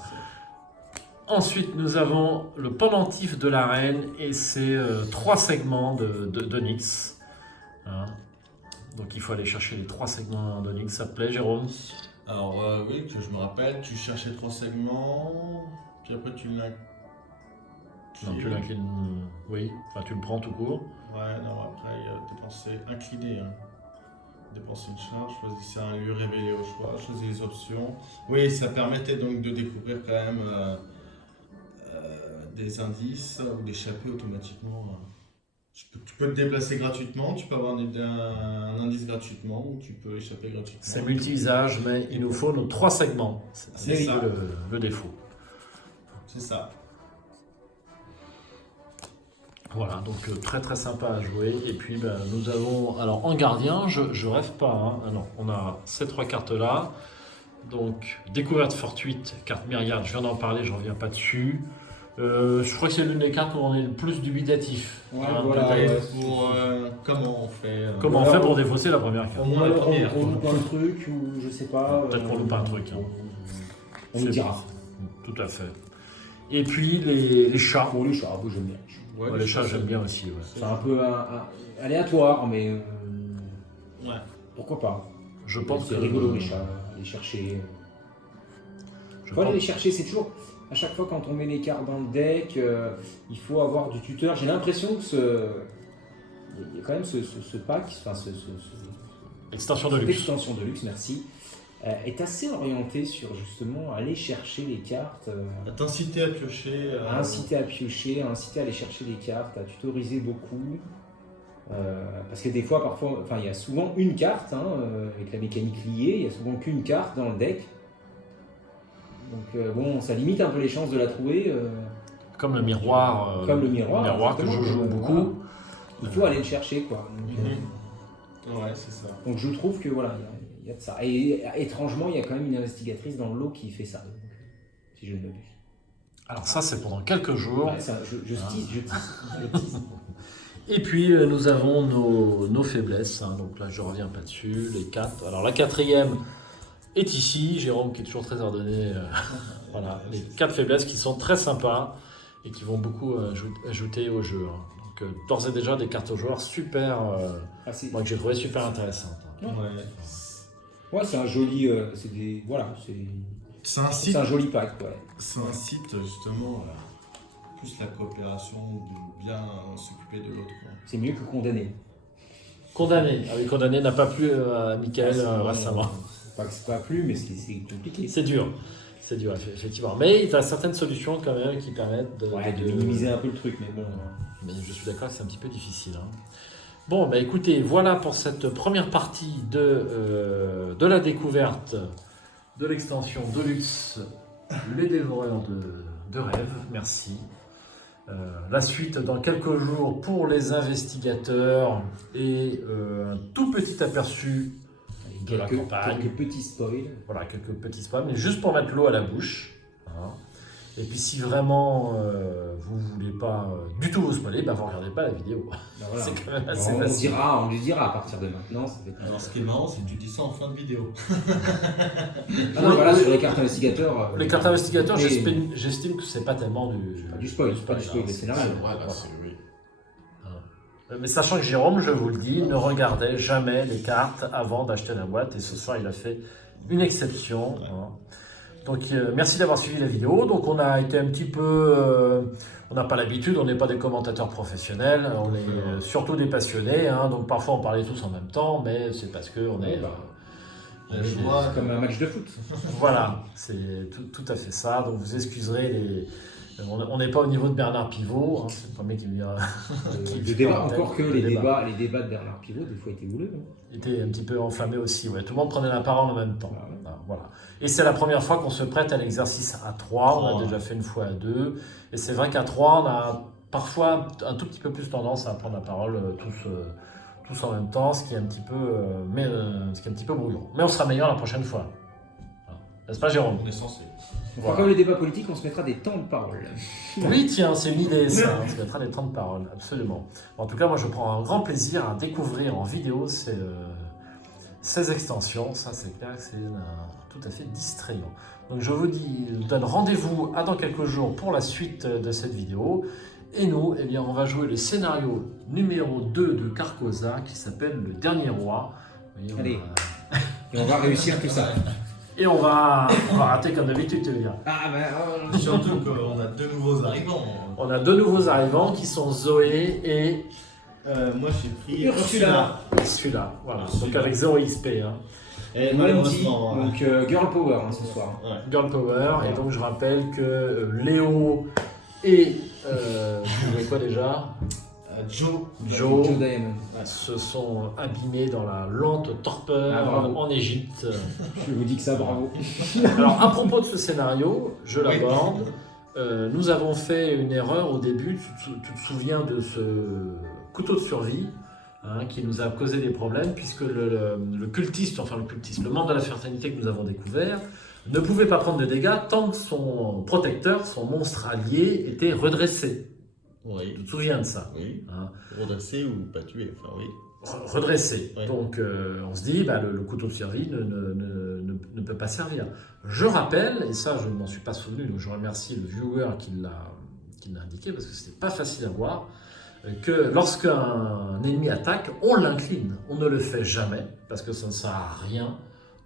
Ensuite, nous avons le pendentif de l'arène et c'est 3 segments d'Onyx. Hein. Donc il faut aller chercher les 3 segments d'Onyx. Ça te plaît, Jérôme? Alors oui, que je me rappelle, tu cherchais 3 segments, puis après tu l'inclines. Non, tu l'inclines. Oui, enfin tu le prends tout court. Ouais, non, après dépenser, incliner. Hein. Dépenser une charge, choisissez un lieu révélé au choix, choisissez les options. Oui, ça permettait donc de découvrir quand même des indices ou d'échapper automatiquement. Tu peux te déplacer gratuitement, tu peux avoir un indice gratuitement ou tu peux échapper gratuitement. C'est multi-usage, mais il nous faut nos 3 segments. C'est ça. Le défaut. C'est ça. Voilà, donc très très sympa à jouer. Et puis nous avons, alors en gardien, je rêve pas. Hein. Ah non, on a ces 3 cartes là. Donc découverte fortuite, carte myriade, je viens d'en parler, je reviens pas dessus. Je crois que c'est l'une des cartes où on est le plus dubitatif. Ouais, Hein, voilà, de- ouais. Pour comment on fait Comment on fait pour défausser la première carte? Au moins la première. On loupe un truc ou je sais pas. Peut-être qu'on loupe un truc, hein. On nous C'est dira. Tout à fait. Et puis les chats. Bon, les chats, vous, j'aime bien. Ouais, les chats, j'aime bien aussi. Ouais. C'est un peu aléatoire, mais Ouais. pourquoi pas. Je pense C'est que rigolo les chats, aller chercher. Il faut aller les chercher, c'est toujours... À chaque fois quand on met les cartes dans le deck, il faut avoir du tuteur. J'ai l'impression que il y a quand même ce pack, enfin Extension de cette luxe. extension de luxe, merci, est assez orienté sur justement aller chercher les cartes, À t'inciter à piocher. à inciter à piocher, à inciter à aller chercher les cartes, à tutoriser beaucoup. Parce que des fois, parfois, enfin il y a souvent une carte, avec la mécanique liée, il y a souvent qu'une carte dans le deck. Donc bon, ça limite un peu les chances de la trouver. Comme le miroir. Comme le miroir, que je exactement, joue voilà. beaucoup. Il faut aller le chercher, quoi. Ouais, c'est ça. Donc je trouve que voilà, il y a de ça. Et étrangement, il y a quand même une investigatrice dans le lot qui fait ça, donc, si je ne m'abuse. Alors ça, c'est pendant quelques jours. Ouais, ça, je tease. Et puis, nous avons nos faiblesses. Donc là, je reviens pas dessus. Les 4. Alors la 4e est ici. Jérôme qui est toujours très ordonné. Voilà, les 4 faiblesses qui sont très sympas et qui vont beaucoup ajouter au jeu. Donc d'ores et déjà des cartes aux joueurs super, moi que j'ai trouvé super intéressantes. Ouais, c'est un joli, c'est un joli pack, ouais. Ça incite justement à plus la coopération, de bien s'occuper de l'autre. C'est mieux que condamné. Condamné. Ah oui, Condamné n'a pas plu à Michael récemment. Pas que c'est pas plu, mais c'est compliqué. C'est dur. C'est dur, effectivement. Mais il y a certaines solutions quand même qui permettent de minimiser un peu le truc, mais bon. Mais je suis d'accord que c'est un petit peu difficile. Bon, bah écoutez, voilà pour cette première partie de la découverte de l'extension Deluxe, les dévoreurs de rêves. Merci. La suite dans quelques jours pour les investigateurs et un tout petit aperçu de la campagne. Quelques petits spoils. Voilà, quelques petits spoils, mais juste pour mettre l'eau à la bouche. Et puis si vraiment vous ne voulez pas du tout vous spoiler, vous ne regardez pas la vidéo. Voilà. C'est quand même assez facile. On lui dira à partir de maintenant. Ça fait... Alors ce qui est marrant, c'est que tu dis ça en fin de vidéo. Voilà, sur les cartes investigateurs. Les cartes investigateurs, mais- j'estime que c'est pas tellement du spoil, c'est pas du spoil des scénarios. Mais sachant que Jérôme, je vous le dis, ne regardait jamais les cartes avant d'acheter la boîte. Et ce soir, il a fait une exception. Donc, merci d'avoir suivi la vidéo. Donc, on a été un petit peu... on n'a pas l'habitude, on n'est pas des commentateurs professionnels. On est surtout des passionnés. Donc, parfois, on parlait tous en même temps. Mais c'est parce qu'on est... La joie, comme un match de foot. Voilà, c'est tout à fait ça. Donc, vous excuserez les... On n'est pas au niveau de Bernard Pivot, c'est le premier qui me vient. Encore que les débats de Bernard Pivot, des fois, étaient houleux. Étaient un petit peu enflammés aussi. Ouais. Tout le monde prenait la parole en même temps. Voilà. Et c'est la première fois qu'on se prête à l'exercice à 3. On a déjà fait une fois à 2. Et c'est vrai qu'à 3, on a parfois un tout petit peu plus tendance à prendre la parole tous en même temps, ce qui est un petit peu brouillon. Mais on sera meilleur la prochaine fois. Voilà. N'est-ce pas, Jérôme? on est censé. Comme les débats politiques, on se mettra des temps de parole. Oui, tiens, c'est une idée, ça. On se mettra des temps de parole, absolument. En tout cas, moi, je prends un grand plaisir à découvrir en vidéo ces extensions. Ça, c'est clair que c'est tout à fait distrayant. Donc, je vous donne rendez-vous dans quelques jours pour la suite de cette vidéo. Et nous, eh bien, on va jouer le scénario numéro 2 de Carcosa qui s'appelle Le Dernier Roi. Voyez, Allez, et on va réussir tout ça. Et on va rater comme d'habitude, tu veux dire. Surtout qu'on a 2 nouveaux arrivants. On a 2 nouveaux arrivants qui sont Zoé et Moi j'ai pris Ursula. celui-là. Voilà. Ursula. Donc avec 0 XP. Et Monty, malheureusement, donc Girl Power ce soir. ouais. Girl Power. Et donc je rappelle que Léo et tu jouais quoi déjà? Joe. Joe Diamond. se sont abîmés dans la lente torpeur bravo. en Égypte. Je vous dis que ça, bravo. Alors à propos de ce scénario, je l'aborde. Nous avons fait une erreur au début. Tu te souviens de ce couteau de survie qui nous a causé des problèmes puisque le cultiste, le membre de la fraternité que nous avons découvert, ne pouvait pas prendre de dégâts tant que son protecteur, son monstre allié, était redressé. Oui. Tu te souviens de ça? Oui. Redressé ou pas tué. Enfin, oui. Redressé. Oui. Donc on se dit, le couteau de survie ne peut pas servir. Je rappelle, et ça je ne m'en suis pas souvenu, donc je remercie le viewer qui l'a indiqué parce que c'était pas facile à voir, que lorsqu'un ennemi attaque, on l'incline. On ne le fait jamais parce que ça ne sert à rien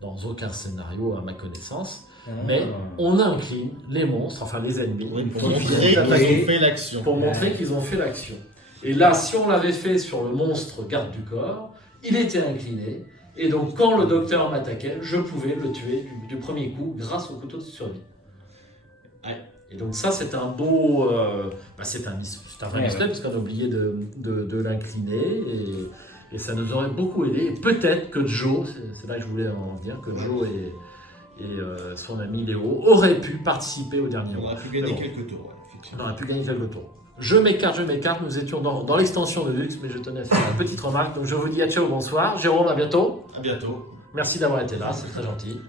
dans aucun scénario à ma connaissance. Mais on incline les monstres, enfin les ennemis, Oui, pour qui montrer viennent qu'ils t'attaquer, ont fait l'action. pour montrer qu'ils ont fait l'action. Et là, si on l'avait fait sur le monstre garde du corps, il était incliné, et donc quand le docteur m'attaquait, je pouvais le tuer du premier coup grâce au couteau de survie. Ouais. Et donc ça, c'est un beau... c'est un vrai display, parce qu'on a oublié de l'incliner, et ça nous aurait beaucoup aidé. Et peut-être que Joe, c'est là que je voulais en dire, que Joe et son ami Léo auraient pu participer au dernier On round. aurait pu gagner Mais bon, quelques tours, on effectivement. aurait pu gagner quelques tours. Je m'écarte. Nous étions dans l'extension de luxe, mais je tenais à faire une petite remarque. Donc je vous dis à ciao, bonsoir. Jérôme, à bientôt. À bientôt. Merci d'avoir été là, c'est très gentil.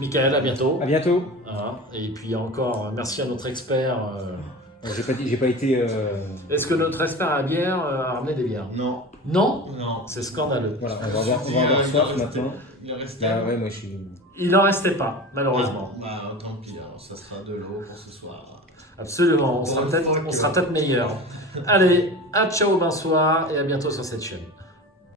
Michael, à bientôt. À bientôt. Voilà. Et puis encore, merci à notre expert. J'ai pas été. Est-ce que notre expert à bière a ramené des bières? Non. Non, Non. c'est scandaleux. Voilà, on va avoir soif maintenant. Il en restait Bah ouais, moi je suis. Il n'en restait pas, malheureusement. Bah tant pis, alors ça sera de l'eau pour ce soir. Absolument, on Pour sera une peut-être fois que- meilleur. Allez, à ciao, bonsoir et à bientôt sur cette chaîne.